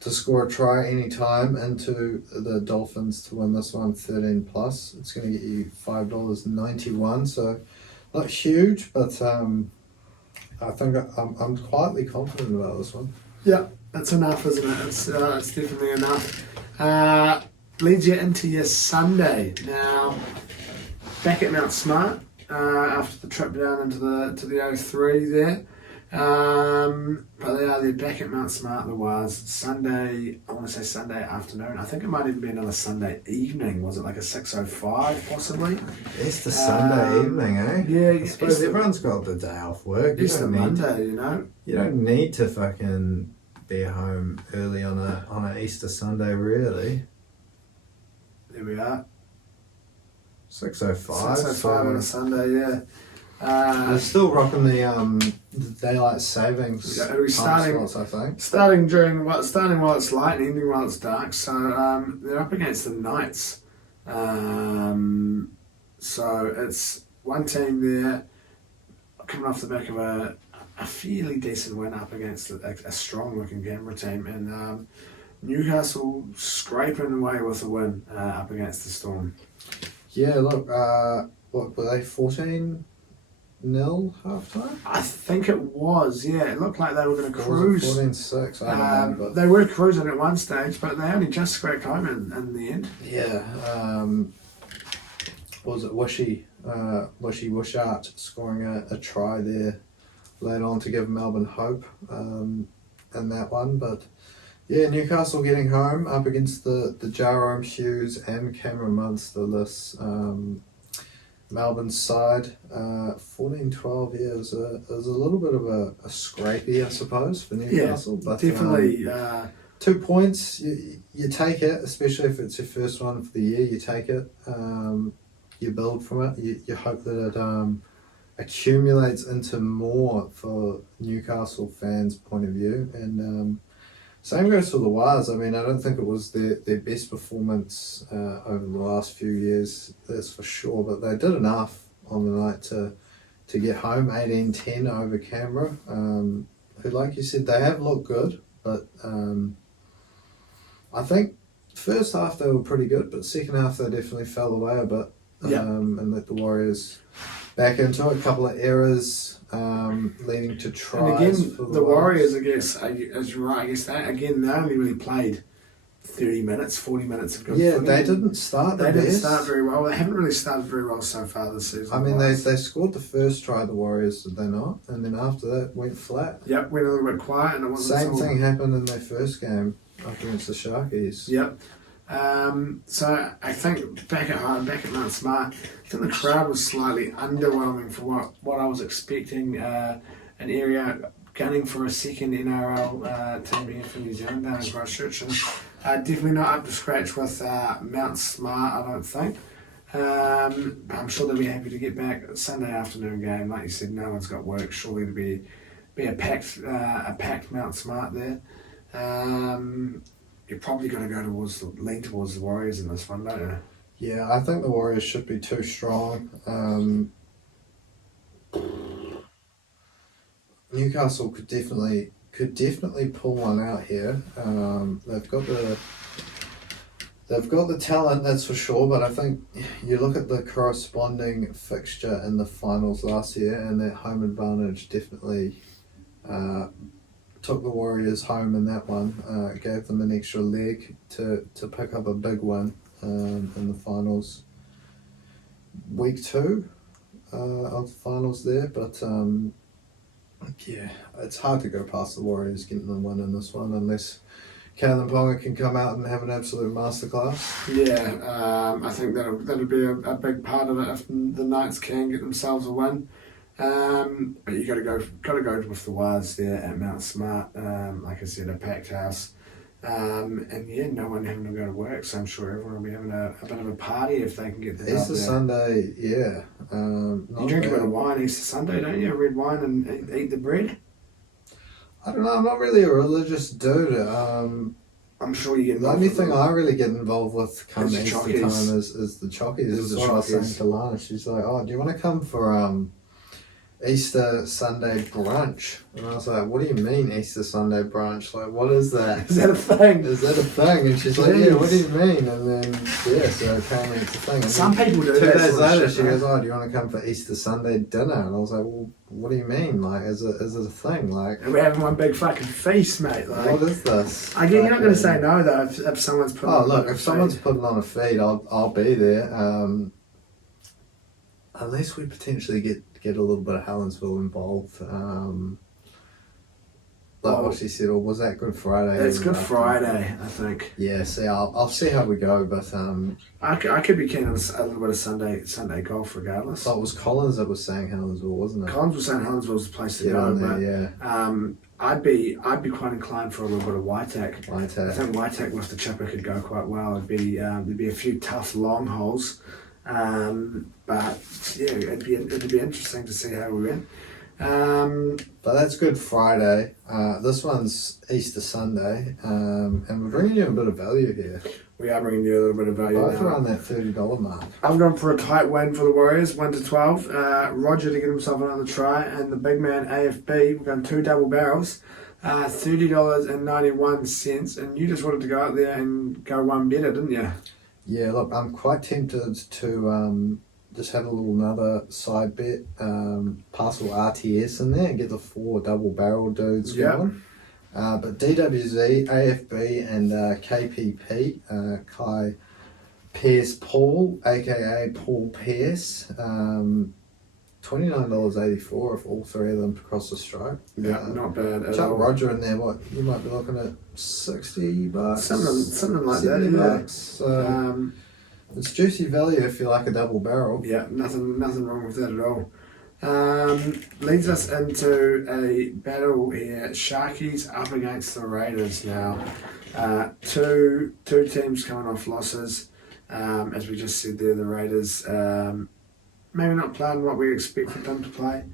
to score a try any time into the Dolphins to win this one 13 plus. It's going to get you $5.91, so not huge, but I think I'm quietly confident about this one. Yeah, that's enough, isn't it? It's definitely enough. Leads you into your Sunday. Now, back at Mount Smart after the trip down into the O3 there. But they're back at Mount Smart, the Wars. Sunday, I want to say Sunday afternoon. I think it might even be another Sunday evening. Was it like a 6:05 possibly? It's the Sunday evening, eh? Yeah, I suppose everyone's got the day off work. It's the Monday, you know. You don't need to fucking be home early on a Easter Sunday, really. There we are. 6:05. 6:05 on a Sunday, yeah. They're still rocking the daylight savings. Yeah, it'll be starting, slots, I think. starting while it's light and ending while it's dark. So they're up against the Knights. So it's one team there coming off the back of a fairly decent win up against a strong-looking Canberra team, and Newcastle scraping away with a win up against the Storm. Yeah, look, what were they, 14-0 halftime? I think it was, yeah. It looked like they were going to cruise. 14-6, I don't know. But they were cruising at one stage, but they only just scraped home in the end. yeah, what was it, Wishart scoring a try there later on to give Melbourne hope in that one. But yeah, Newcastle getting home up against the Jarome Hughes and Cameron Munster-less Melbourne side. 14-12, yeah, it was a little bit of a scrapey, I suppose, for Newcastle. Yeah, but definitely. 2 points, you take it, especially if it's your first one for the year. You take it, you build from it. You hope that it accumulates into more for Newcastle fans' point of view. And same goes for the Wars. I mean, I don't think it was their best performance over the last few years, that's for sure. But they did enough on the night to get home 18-10 over Canberra, who, like you said, they have looked good. But I think first half they were pretty good, but second half they definitely fell away a bit. And let the Warriors back into it. A couple of errors leading to tries. And again, for the Warriors, I guess, as you're right, I guess they only really played 30 minutes, 40 minutes of good footy. They didn't start They didn't start very well. They haven't really started very well so far this season. I mean, they scored the first try, the Warriors, did they not? And then after that, went flat. Yep, went a little bit quiet, and it wasn't Same thing happened in their first game up against the Sharkies. Yep. So I think back at home, back at Mount Smart, I think the crowd was slightly underwhelming for what I was expecting. An area gunning for a second NRL team here for New Zealand down in Christchurch, and definitely not up to scratch with Mount Smart, I don't think. I'm sure they'll be happy to get back. Sunday afternoon game, like you said, no one's got work. Surely to be a packed Mount Smart there. You're probably going to lean towards the Warriors in this one, don't you? Yeah, I think the Warriors should be too strong. Newcastle could definitely pull one out here. They've got the talent, that's for sure. But I think you look at the corresponding fixture in the finals last year, and that home advantage definitely took the Warriors home in that one. Gave them an extra leg to pick up a big win in the finals. Week 2 of the finals there, but yeah, it's hard to go past the Warriors getting the win in this one unless Kalen Ponga can come out and have an absolute masterclass. Yeah, I think that'll be a big part of it if the Knights can get themselves a win. But you got to go with the Wars there at Mount Smart. Like I said, a packed house, and yeah, no one having to go to work. So I'm sure everyone will be having a bit of a party if they can get the Easter Sunday, yeah. You drink a bit of wine Easter Sunday, don't you? Red wine and eat the bread. I don't know. I'm not really a religious dude. I'm sure you get The only thing I really get involved with come Is the Easter chockies. time is the chockies. Is That's the what I was saying chockies. to Lana. She's like, "Oh, do you want to come for Easter Sunday brunch?" And I was like, "What do you mean Easter Sunday brunch? Like, what is that? Is that a thing? Is that a thing?" And she's like, "Yeah, what do you mean?" And then so apparently it's a thing. And Some then people do 2 that days sort of later, shit, she right? goes, "Oh, do you want to come for Easter Sunday dinner?" And I was like, "Well, what do you mean? Like, is it a thing? Like, And we're having one big fucking feast, mate. Like, what is this?" I get you're not going to say Fucking- no though if someone's putting. Oh, on look, a if someone's feast. putting on a feed, I'll be there. Unless we potentially get a little bit of Helensville involved. Like what she said, or was that Good Friday? It's Good After? Friday, I think. Yeah, see, I'll see how we go, but I could be keen on a little bit of Sunday golf regardless. so it was Collins that was saying Helensville, wasn't it? Collins was saying Huntsville's the place to Get go, on there, but yeah. I'd be quite inclined for a little bit of Waitak. I Waitak. think Waitak with the chipper could go quite well. There'd be a few tough long holes, but yeah, it'd be interesting to see how we went. But that's Good Friday. This one's Easter Sunday, and we're bringing you a bit of value here. We are bringing you a little bit of value Both now. around that $30 mark. I've gone for a tight win for the Warriors, 1-12. Roger to get himself another try, and the big man AFB. We've done 2 double barrels, $30.91, and you just wanted to go out there and go one better, didn't you? Yeah, look, I'm quite tempted to just have a little another side bet, parcel RTS in there and get the 4 double barrel dudes Yeah. going. But DWZ, AFB, and KPP, Kai Pierce Paul, aka Paul Pierce, $29.84 if all 3 of them cross the strike. Yeah, not bad at Chuck all. Roger in there, what you might be looking at $60, Something like that, $70. yeah. So it's juicy value if you like a double barrel. Yeah, nothing wrong with that at all. Leads us into a battle here. Sharkies up against the Raiders now. Two teams coming off losses. As we just said there, the Raiders maybe not playing what we expected them to play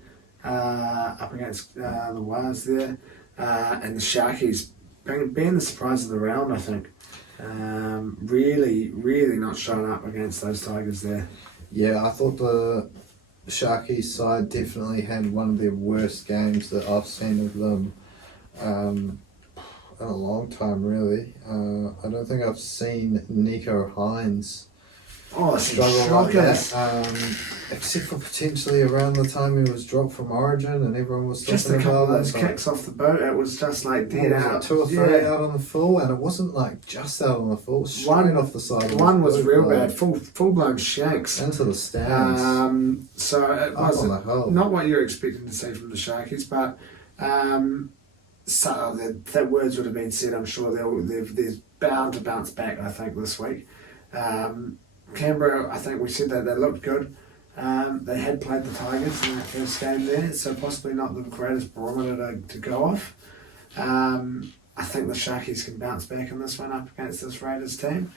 up against the Wires there. And the Sharkies being the surprise of the round, I think. Really not showing up against those Tigers there. Yeah, I thought the Sharkies side definitely had one of their worst games that I've seen of them in a long time, really. I don't think I've seen Nico Hines Oh, struggle like shockers. that, except for potentially around the time he was dropped from Origin and everyone was Just a talking couple of about those it. kicks off the boat, it was just like dead What was it, out. 2 or 3 Yeah. out on the full, and it wasn't like just out on the full, straight One- off the side. of One the was boat, real like, bad, full blown shanks. into the stands. So it Up was on the hull. not what you're expecting to see from the Sharkies, but so that words would have been said. I'm sure they're bound to bounce back. I think this week, Canberra. I think we said that they looked good. They had played the Tigers in that first game there, so possibly not the greatest barometer to go off. I think the Sharkies can bounce back in this one up against this Raiders team.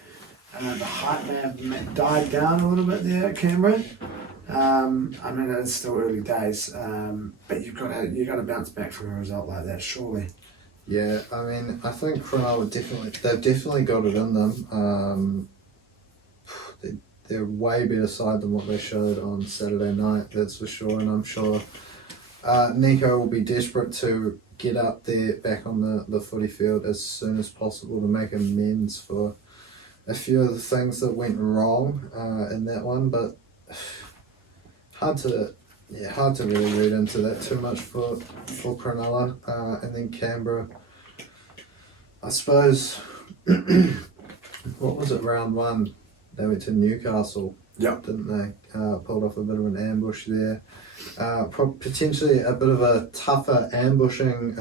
The hype may have died down a little bit there at Canberra. I mean, it's still early days, but you've got to bounce back from a result like that, surely. Yeah, I mean, I think Cronulla they've definitely got it in them. They're way better side than what they showed on Saturday night, that's for sure, and I'm sure Nico will be desperate to get up there back on the footy field as soon as possible to make amends for a few of the things that went wrong in that one, but hard to really read into that too much for Cronulla. And then Canberra, I suppose, what was it, round 1? They went to Newcastle, Yep. didn't they? Pulled off a bit of an ambush there. Potentially a bit of a tougher ambushing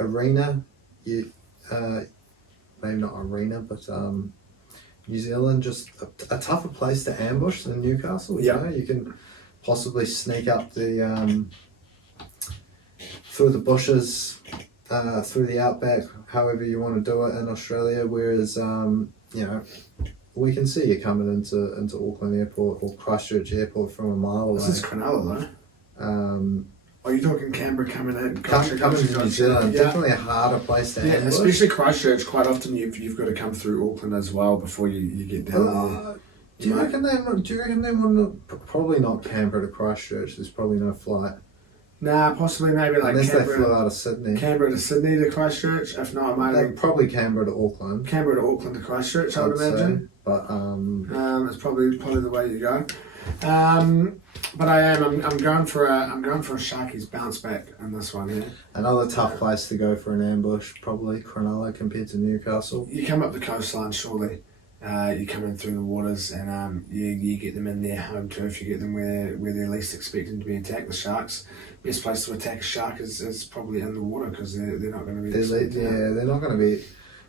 arena. Maybe not arena, but New Zealand, just a tougher place to ambush than Newcastle. Yeah. You know, you can possibly sneak up the through the bushes, through the outback, however you want to do it in Australia. Whereas you know, we can see you coming into Auckland Airport or Christchurch Airport from a mile away. This is Cronulla, though. Are you talking Canberra coming in? Coming to New Zealand, definitely a harder place to ambush. Especially Christchurch. Quite often you've got to come through Auckland as well before you get down there. Do you reckon they want to? Probably not Canberra to Christchurch. There's probably no flight. Nah, possibly maybe like unless Canberra, they flew out of Sydney. Canberra to Sydney to Christchurch. If not, it might have probably Canberra to Auckland. Canberra to Auckland to Christchurch, I would imagine. But it's probably the way you go. But I'm going for a Sharkies bounce back in this one here. Another tough place to go for an ambush, probably Cronulla compared to Newcastle. You come up the coastline, surely. You come in through the waters, and you get them in their home turf. You get them where they're least expecting to be attacked. The Sharks, best place to attack a shark is probably in the water because they're not going to be. They're not going to be.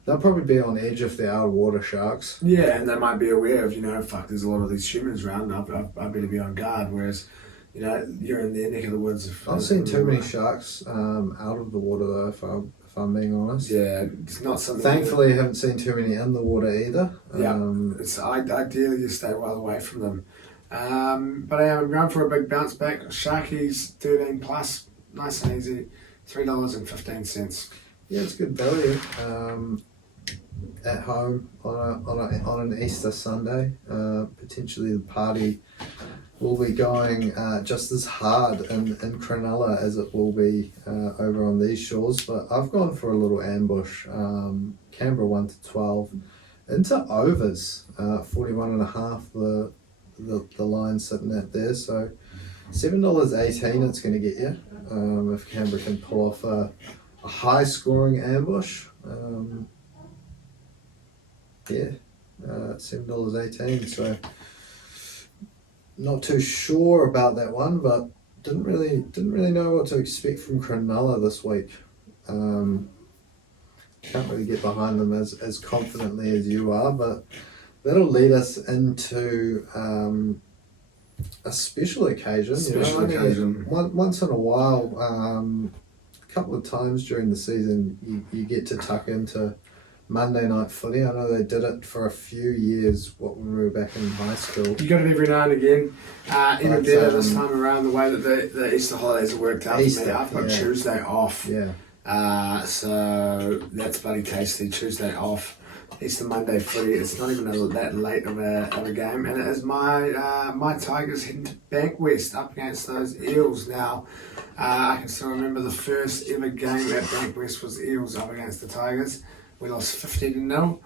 They'll probably be on edge if they are water sharks. Yeah, and they might be aware of, there's a lot of these humans around. I better be on guard. Whereas, you're in their neck of the woods. I've seen too many sharks out of the water though. If I'm being honest. Yeah, it's not something. Thankfully, I haven't seen too many in the water either. It's ideally you stay well away from them. But I'm going for a big bounce back. Sharkies 13 plus, nice and easy, $3.15. Yeah, it's good value. At home on an Easter Sunday, potentially the party will be going just as hard in Cronulla as it will be over on these shores. But I've gone for a little ambush. Canberra 1-12 into overs, 41.5. The line sitting at there, so $7.18 it's going to get you if Canberra can pull off a high scoring ambush. $7.18. So not too sure about that one, but didn't really know what to expect from Cronulla this week. Can't really get behind them as confidently as you are, but that'll lead us into a special occasion. Once in a while, a couple of times during the season, you get to tuck into Monday night footy. I know they did it for a few years when we were back in high school. You got it every now and again. Even better this time around, the way that the Easter holidays have worked out for me. I've got Tuesday off. Yeah. So that's bloody tasty. Tuesday off. Easter Monday footy. It's not even that late of a game, and it is my Tigers heading to Bankwest up against those Eels. Now, I can still remember the first ever game at Bankwest was Eels up against the Tigers. We lost 50-0.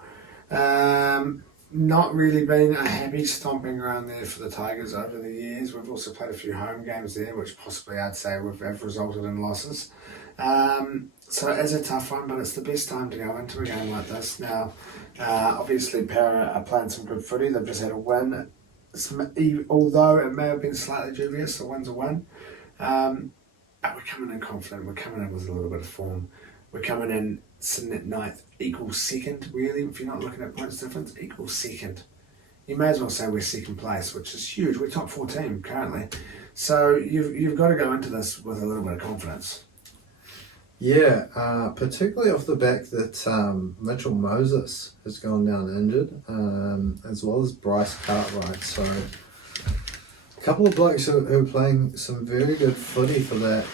Not really been a happy stomping around there for the Tigers over the years. We've also played a few home games there, which possibly I'd say have resulted in losses. So it is a tough one, but it's the best time to go into a game like this. Now, obviously, Para are playing some good footy. They've just had a win. Although it may have been slightly dubious, the win's a win. But we're coming in confident. We're coming in with a little bit of form. We're coming in sitting at ninth, equal second, really. If you're not looking at points difference, equal second. You may as well say we're second place, which is huge. We're top 14 currently. So you've got to go into this with a little bit of confidence. Yeah, particularly off the back that Mitchell Moses has gone down injured, as well as Bryce Cartwright. So a couple of blokes who are playing some very good footy for that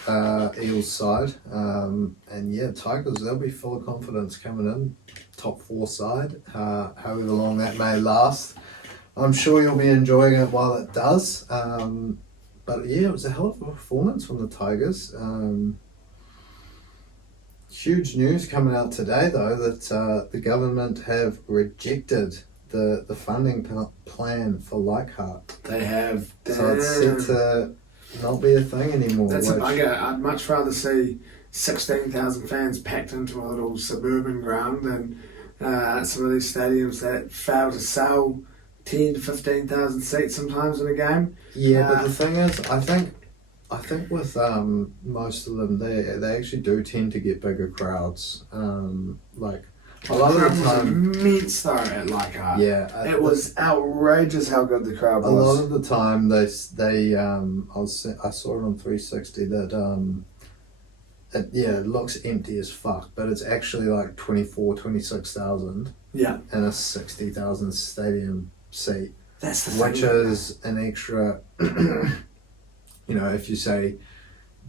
Eels side. And yeah, Tigers, they'll be full of confidence coming in, top 4 side, however long that may last. I'm sure you'll be enjoying it while it does. But yeah, it was a hell of a performance from the Tigers. Huge news coming out today, though, that the government have rejected the funding plan for Leichhardt. They have. So it's set to not be a thing anymore. That's a bugger. I'd much rather see 16,000 fans packed into a little suburban ground than some of these stadiums that fail to sell 10 to 15,000 seats sometimes in a game. Yeah, but the thing is, I think with most of them, they actually do tend to get bigger crowds. Like a lot of the time, immense though at Leichhardt. Yeah, it was outrageous how good the crowd was. A lot of the time, I saw it on 360 that it looks empty as fuck, but it's actually like 26,000. Yeah, and a 60,000 stadium seat. That's the thing. Which is an extra. If you say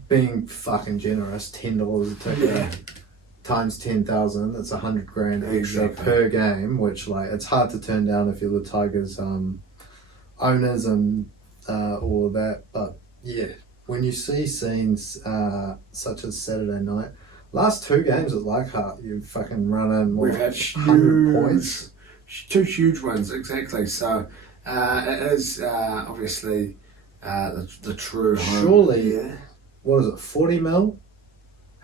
being fucking generous, $10 a ticket. Yeah. Times 10,000, that's $100,000 extra Exactly. per game, which like it's hard to turn down if you're the Tigers owners and all of that. But yeah, when you see scenes such as Saturday night, last 2 games at Leichhardt, you fucking run in We've what, had 100 points. 2 huge ones, exactly. So it is obviously the true home. Surely, Yeah. what is it, 40 mil?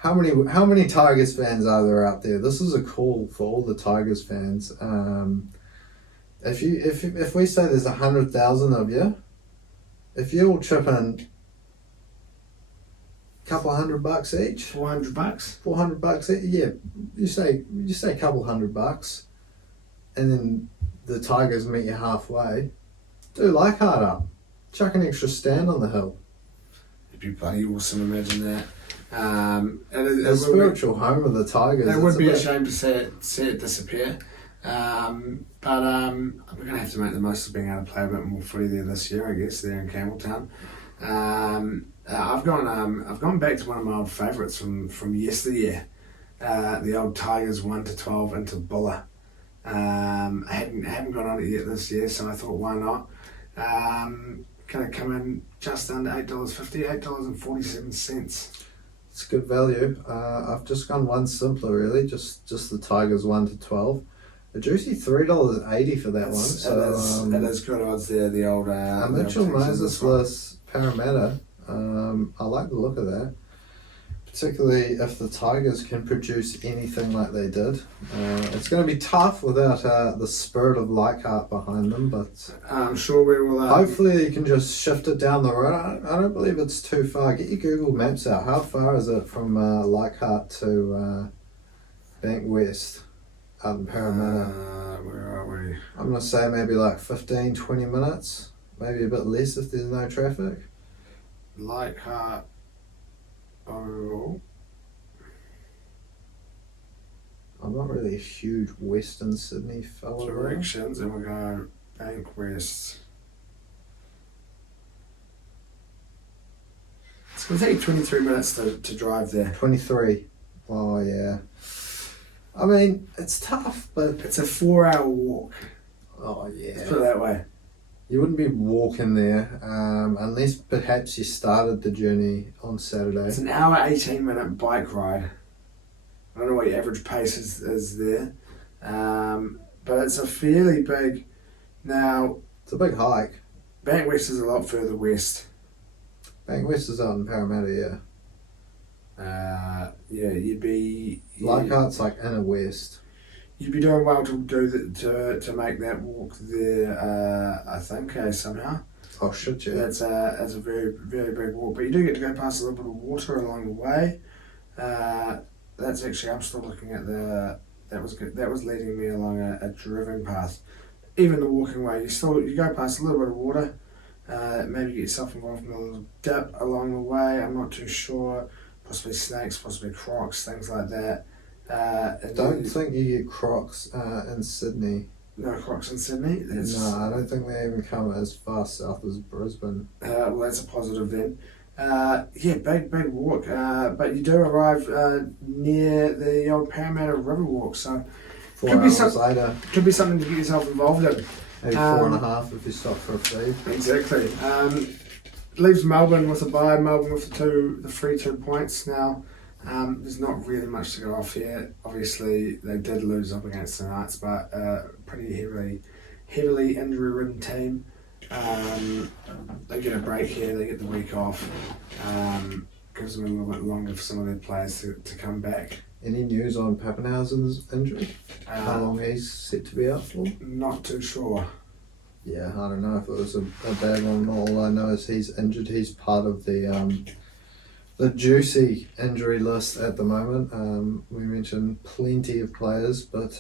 How many Tigers fans are there out there? This is a call for all the Tigers fans. If we say there's 100,000 of you, if you all chip in a couple $100 each, $400. $400 each, yeah, you say a couple $100, and then the Tigers meet you halfway. Do Leichhardt up, chuck an extra stand on the hill. It'd be bloody awesome. Imagine that. The spiritual home of the Tigers. It would It's be a bit- shame to see it disappear. But we're going to have to make the most of being able to play a bit more footy there this year, I guess, there in Campbelltown. I've gone back to one of my old favourites from yesteryear, the old Tigers 1-12 into Buller. I hadn't gone on it yet this year, so I thought, why not? Going to come in just under $8.50, $8.47. It's good value. I've just gone one simpler, really. Just the Tigers 1-12. A juicy $3.80 for that one. So it is good odds there. The old Mitchell Moses Parramatta. I like the look of that, particularly if the Tigers can produce anything like they did. It's going to be tough without the spirit of Leichhardt behind them, but I'm sure we will. hopefully you can just shift it down the road. I don't believe it's too far. Get your Google Maps out. How far is it from Leichhardt to Bank West out in Parramatta? Where are we? I'm going to say maybe like 15, 20 minutes. Maybe a bit less if there's no traffic. Leichhardt. Oh. I'm not really a huge Western Sydney fella. Directions, and we'll go Bank West. It's going to take 23 minutes to drive there. 23. Oh, yeah. I mean, it's tough, but... It's a 4-hour walk. Oh, Let's yeah. put it that way. You wouldn't be walking there unless perhaps you started the journey on Saturday. It's an hour, 18-minute bike ride. I don't know what your average pace is there. But it's a fairly big... Now, It's a big hike. Bank West is a lot further west. Bank West is out in Parramatta, Yeah, you'd be... Leichhardt's like inner west. You'd be doing well to to make that walk there, I think, somehow. Oh, shit, yeah. That's a very, very big walk. But you do get to go past a little bit of water along the way. That's actually, I'm still looking at that was leading me along a driven path. Even the walking way, you go past a little bit of water, maybe get yourself involved in a little dip along the way, I'm not too sure. Possibly snakes, possibly crocs, things like that. Don't think you get crocs in Sydney. No crocs in Sydney? No, I don't think they even come as far south as Brisbane. Well, that's a positive then. Big walk. But you do arrive near the old Parramatta Riverwalk, so 4 Could be hours later, could be something to get yourself involved in. maybe 4.5 if you stop for a feed. Exactly. Leaves Melbourne with a bye. Melbourne with the free 2 points now. There's not really much to go off here. Obviously, they did lose up against the Knights, but pretty heavily injury-ridden team. They get a break here. They get the week off. Gives them a little bit longer for some of their players to come back. Any news on Pappenhausen's injury? How long he's set to be out for? Not too sure. Yeah, I don't know if it was a bad one. All I know is he's injured. He's part of the juicy injury list at the moment. We mentioned plenty of players, but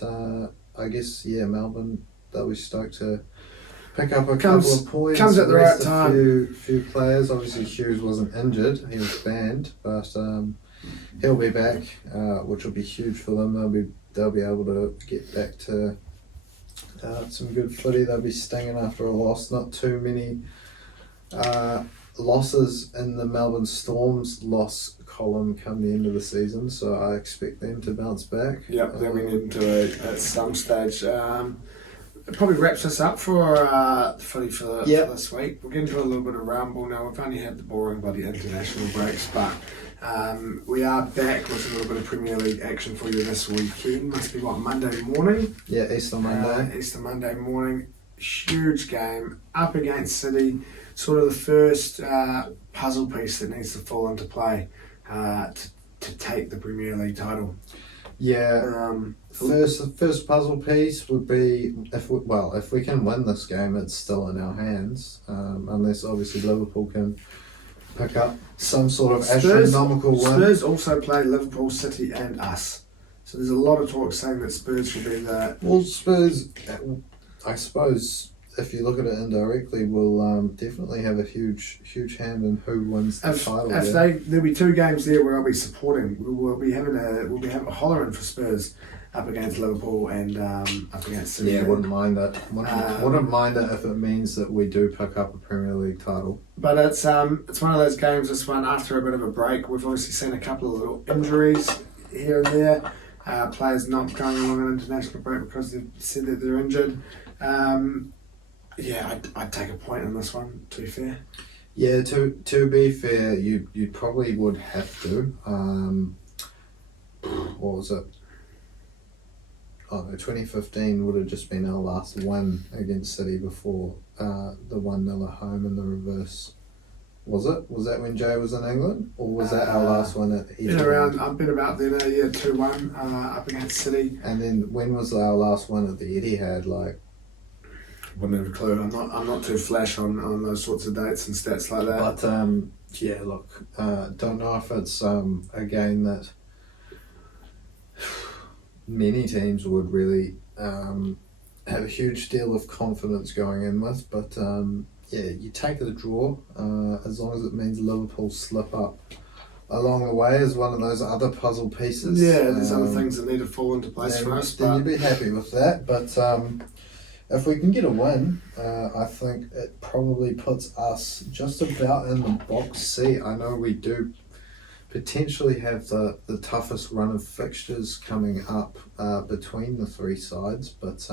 I guess Melbourne, they'll be stoked to pick up a couple of points. Comes at the right rest time. A few players. Obviously Hughes wasn't injured; he was banned, but he'll be back, which will be huge for them. They'll be able to get back to some good footy. They'll be stinging after a loss. Not too many losses in the Melbourne Storm's loss column come the end of the season, so I expect them to bounce back. Yep, they'll be into it at some stage. It probably wraps us up for footy for this week. We'll get into a little bit of ramble now. We've only had the boring bloody international breaks, but we are back with a little bit of Premier League action for you this weekend. Must be Monday morning? Yeah, Easter Monday. Easter Monday morning. Huge game up against City. Sort of the first puzzle piece that needs to fall into play to take the Premier League title. Yeah. First puzzle piece would be if we can win this game, it's still in our hands. Unless obviously Liverpool can pick up some sort of astronomical win. Spurs also play Liverpool, City, and us. So there's a lot of talk saying that Spurs should be the. Well, Spurs, I suppose, if you look at it indirectly, will definitely have a huge hand in who wins the title. There'll be two games there where I'll be supporting. We'll be having a hollering for Spurs up against Liverpool and up against City. Yeah, wouldn't mind that. Wouldn't mind it if it means that we do pick up a Premier League title. But it's one of those games. This one after a bit of a break, we've obviously seen a couple of little injuries here and there. Players not going along an international break because they've said that they're injured. Yeah, I'd take a point on this one, to be fair. Yeah, to be fair, you probably would have to. What was it? Oh no, 2015 would have just been our last win against City before the 1-0 at home in the reverse. Was it? Was that when Jay was in England? Or was that our last one at Etihad? I've been about there, 2-1 up against City. And then when was our last one at the Etihad? Wouldn't have a clue. I'm not too flash on those sorts of dates and stats like that. But yeah, look, don't know if it's a game that many teams would really have a huge deal of confidence going in with. But yeah, you take the draw as long as it means Liverpool slip up along the way as one of those other puzzle pieces. Yeah, there's other things that need to fall into place for us. Then you'd be happy with that. But if we can get a win, I think it probably puts us just about in the box seat. I know we do potentially have the toughest run of fixtures coming up between the three sides, but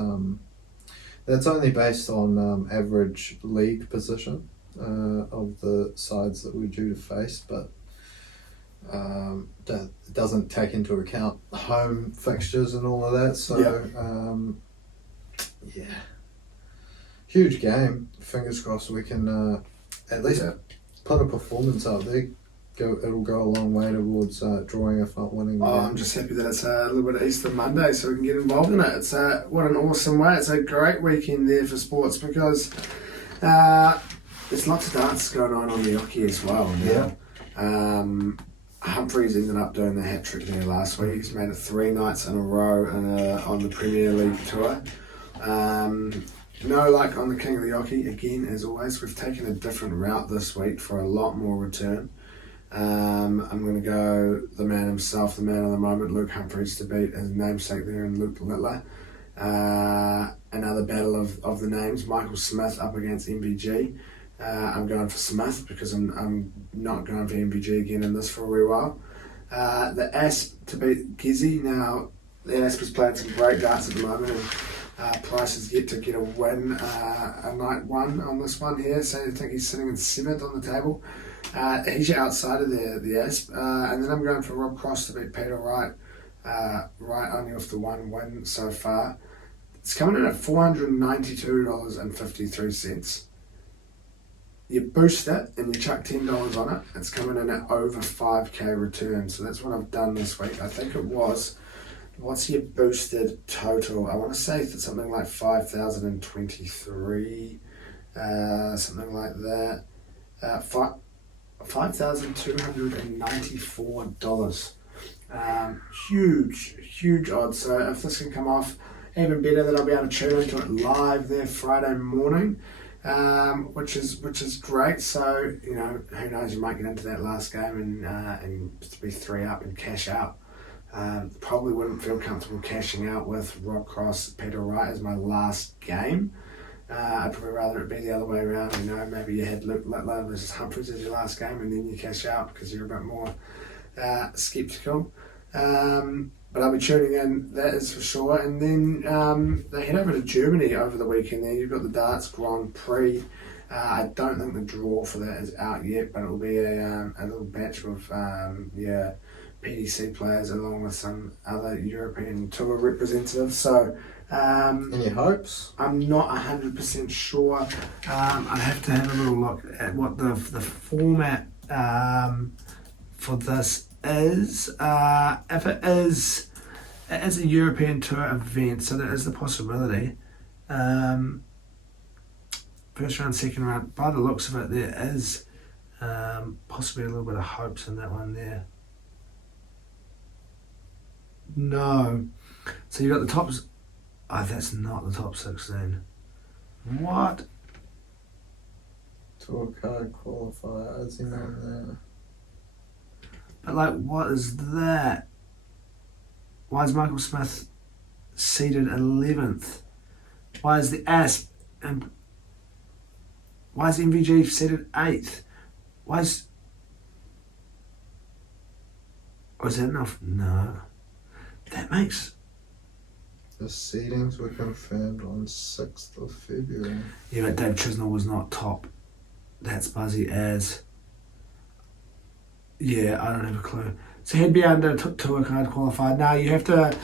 that's only based on average league position of the sides that we're due to face, but that doesn't take into account home fixtures and all of that. So yeah, huge game. Fingers crossed we can at least put a performance out there. It'll go a long way towards drawing, if not winning. I'm just happy that it's a little bit of Easter Monday, so we can get involved in it. It's what an awesome way. It's a great weekend there for sports because there's lots of dance going on the Yoki as well. Yeah. Humphreys ended up doing the hat trick there last week. He's made it 3 nights in a row on the Premier League tour. No luck on the King of the Yoki again, as always. We've taken a different route this week for a lot more return. I'm going to go the man himself, the man of the moment, Luke Humphreys, to beat his namesake there in Luke Littler. Another battle of the names, Michael Smith up against MVG. I'm going for Smith because I'm not going for MVG again in this for a wee while. The Asp to beat Gizzy. Now, the Asp is playing some great darts at the moment, and Price is yet to get a win, a night one on this one here, so I think he's sitting in 7th on the table. He's your outsider there, the Asp. And then I'm going for Rob Cross to beat Peter Wright. Wright only off the 1 win so far. It's coming in at $492.53. You boost it and you chuck $10 on it, it's coming in at over 5k return. So that's what I've done this week. I think it was, what's your boosted total? I want to say it's something like 5,023, something like that. $5,294. Huge odds. So if this can come off, even better that I'll be able to tune into it live there Friday morning, which is great. So who knows, you might get into that last game and be 3 up and cash out. Probably wouldn't feel comfortable cashing out with Rob Cross, Peter Wright as my last game. I'd probably rather it be the other way around. You know, maybe you had Luke Littler versus Humphries as your last game, and then you cash out because you're a bit more sceptical. But I'll be tuning in, that is for sure. And then they head over to Germany over the weekend there. You've got the Darts Grand Prix. I don't think the draw for that is out yet, but it will be a little batch of PDC players along with some other European Tour representatives. So, Any hopes? I'm not 100% sure. I'd have to have a little look at what the format for this is. If it is a European Tour event, so there is the possibility. First round, second round, by the looks of it, there is possibly a little bit of hopes in that one there. No. So you've got the top... Oh, that's not the top 16. What? Tour card qualifier, is he on there? But like, what is that? Why is Michael Smith seated 11th? Why is the Asp and why is MVG seated 8th? Why is... Oh, is that enough? No. That makes... The seedings were confirmed on 6th of February. Yeah, but Dave Chisnell was not top. That's buzzy as... Yeah, I don't have a clue. So he'd be under Tour card qualified. Now you have to...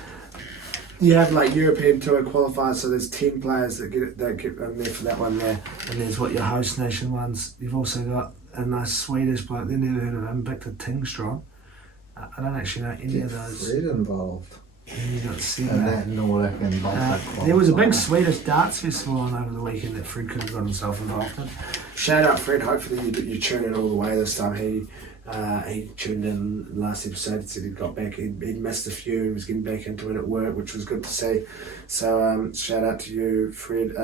You have like European Tour qualifiers, so there's 10 players that get in there for that one there. And there's what your host nation ones. You've also got a nice Swedish bloke. They never heard of him, Victor Tingström. I don't actually know any of those. Fred involved. You got to see And that. that Nordic and Baltic There was a big qualifier. Swedish darts festival on over the weekend that Fred could have got himself involved in. Shout out Fred, hopefully you tune in all the way this time. He tuned in last episode, said he'd got back, he'd missed a few, he was getting back into it at work, which was good to see. So shout out to you, Fred,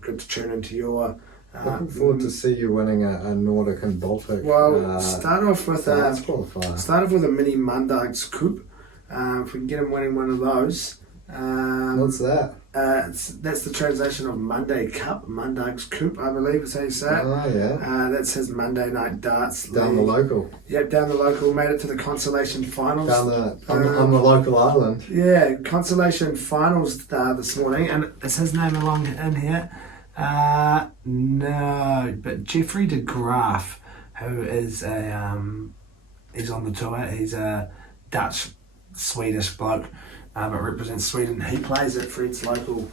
good to tune into your... Looking forward to see you winning a Nordic and Baltic. Well, start off with qualifier. a mini Mondags Coupe. If we can get him winning one of those. What's that? That's the translation of Monday Cup, Mondags Coupe, I believe is how you say it. Oh, yeah. That's his Monday night darts Down the league. local. Yep, down the local, made it to the consolation finals. On the local island. Yeah, consolation finals this morning, and is his name along in here? No, but Jeffrey de Graaf, who is he's on the tour. He's a Dutch Swedish bloke, but represents Sweden. He plays at Fred's local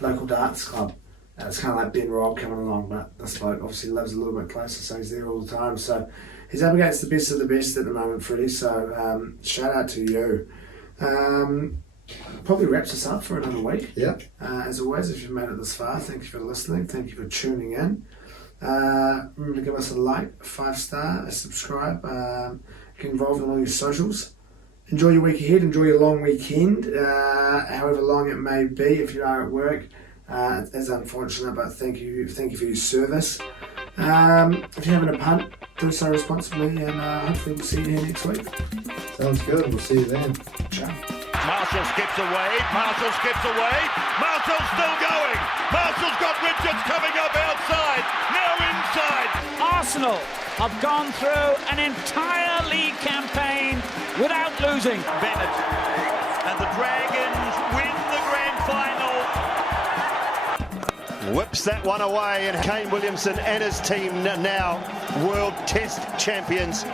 darts club. It's kind of like Ben Robb coming along, but this bloke obviously lives a little bit closer, so he's there all the time. So he's up against the best of the best at the moment, Freddie. So shout out to you. Probably wraps us up for another week. Yep. As always, if you've made it this far, thank you for listening. Thank you for tuning in. Remember to give us a like, a 5-star, a subscribe. Get involved in all your socials. Enjoy your week ahead. Enjoy your long weekend, however long it may be. If you are at work, it's unfortunate, but thank you for your service. If you're having a punt, do so responsibly, and hopefully we'll see you here next week. Sounds good. We'll see you then. Ciao. Marshall skips away. Marshall's still going. Marshall's got Richards coming up outside. Now inside. Arsenal have gone through an entire league campaign without losing. Bennett and the Dragons win the grand final. Whips that one away, and Kane Williamson and his team now world test champions.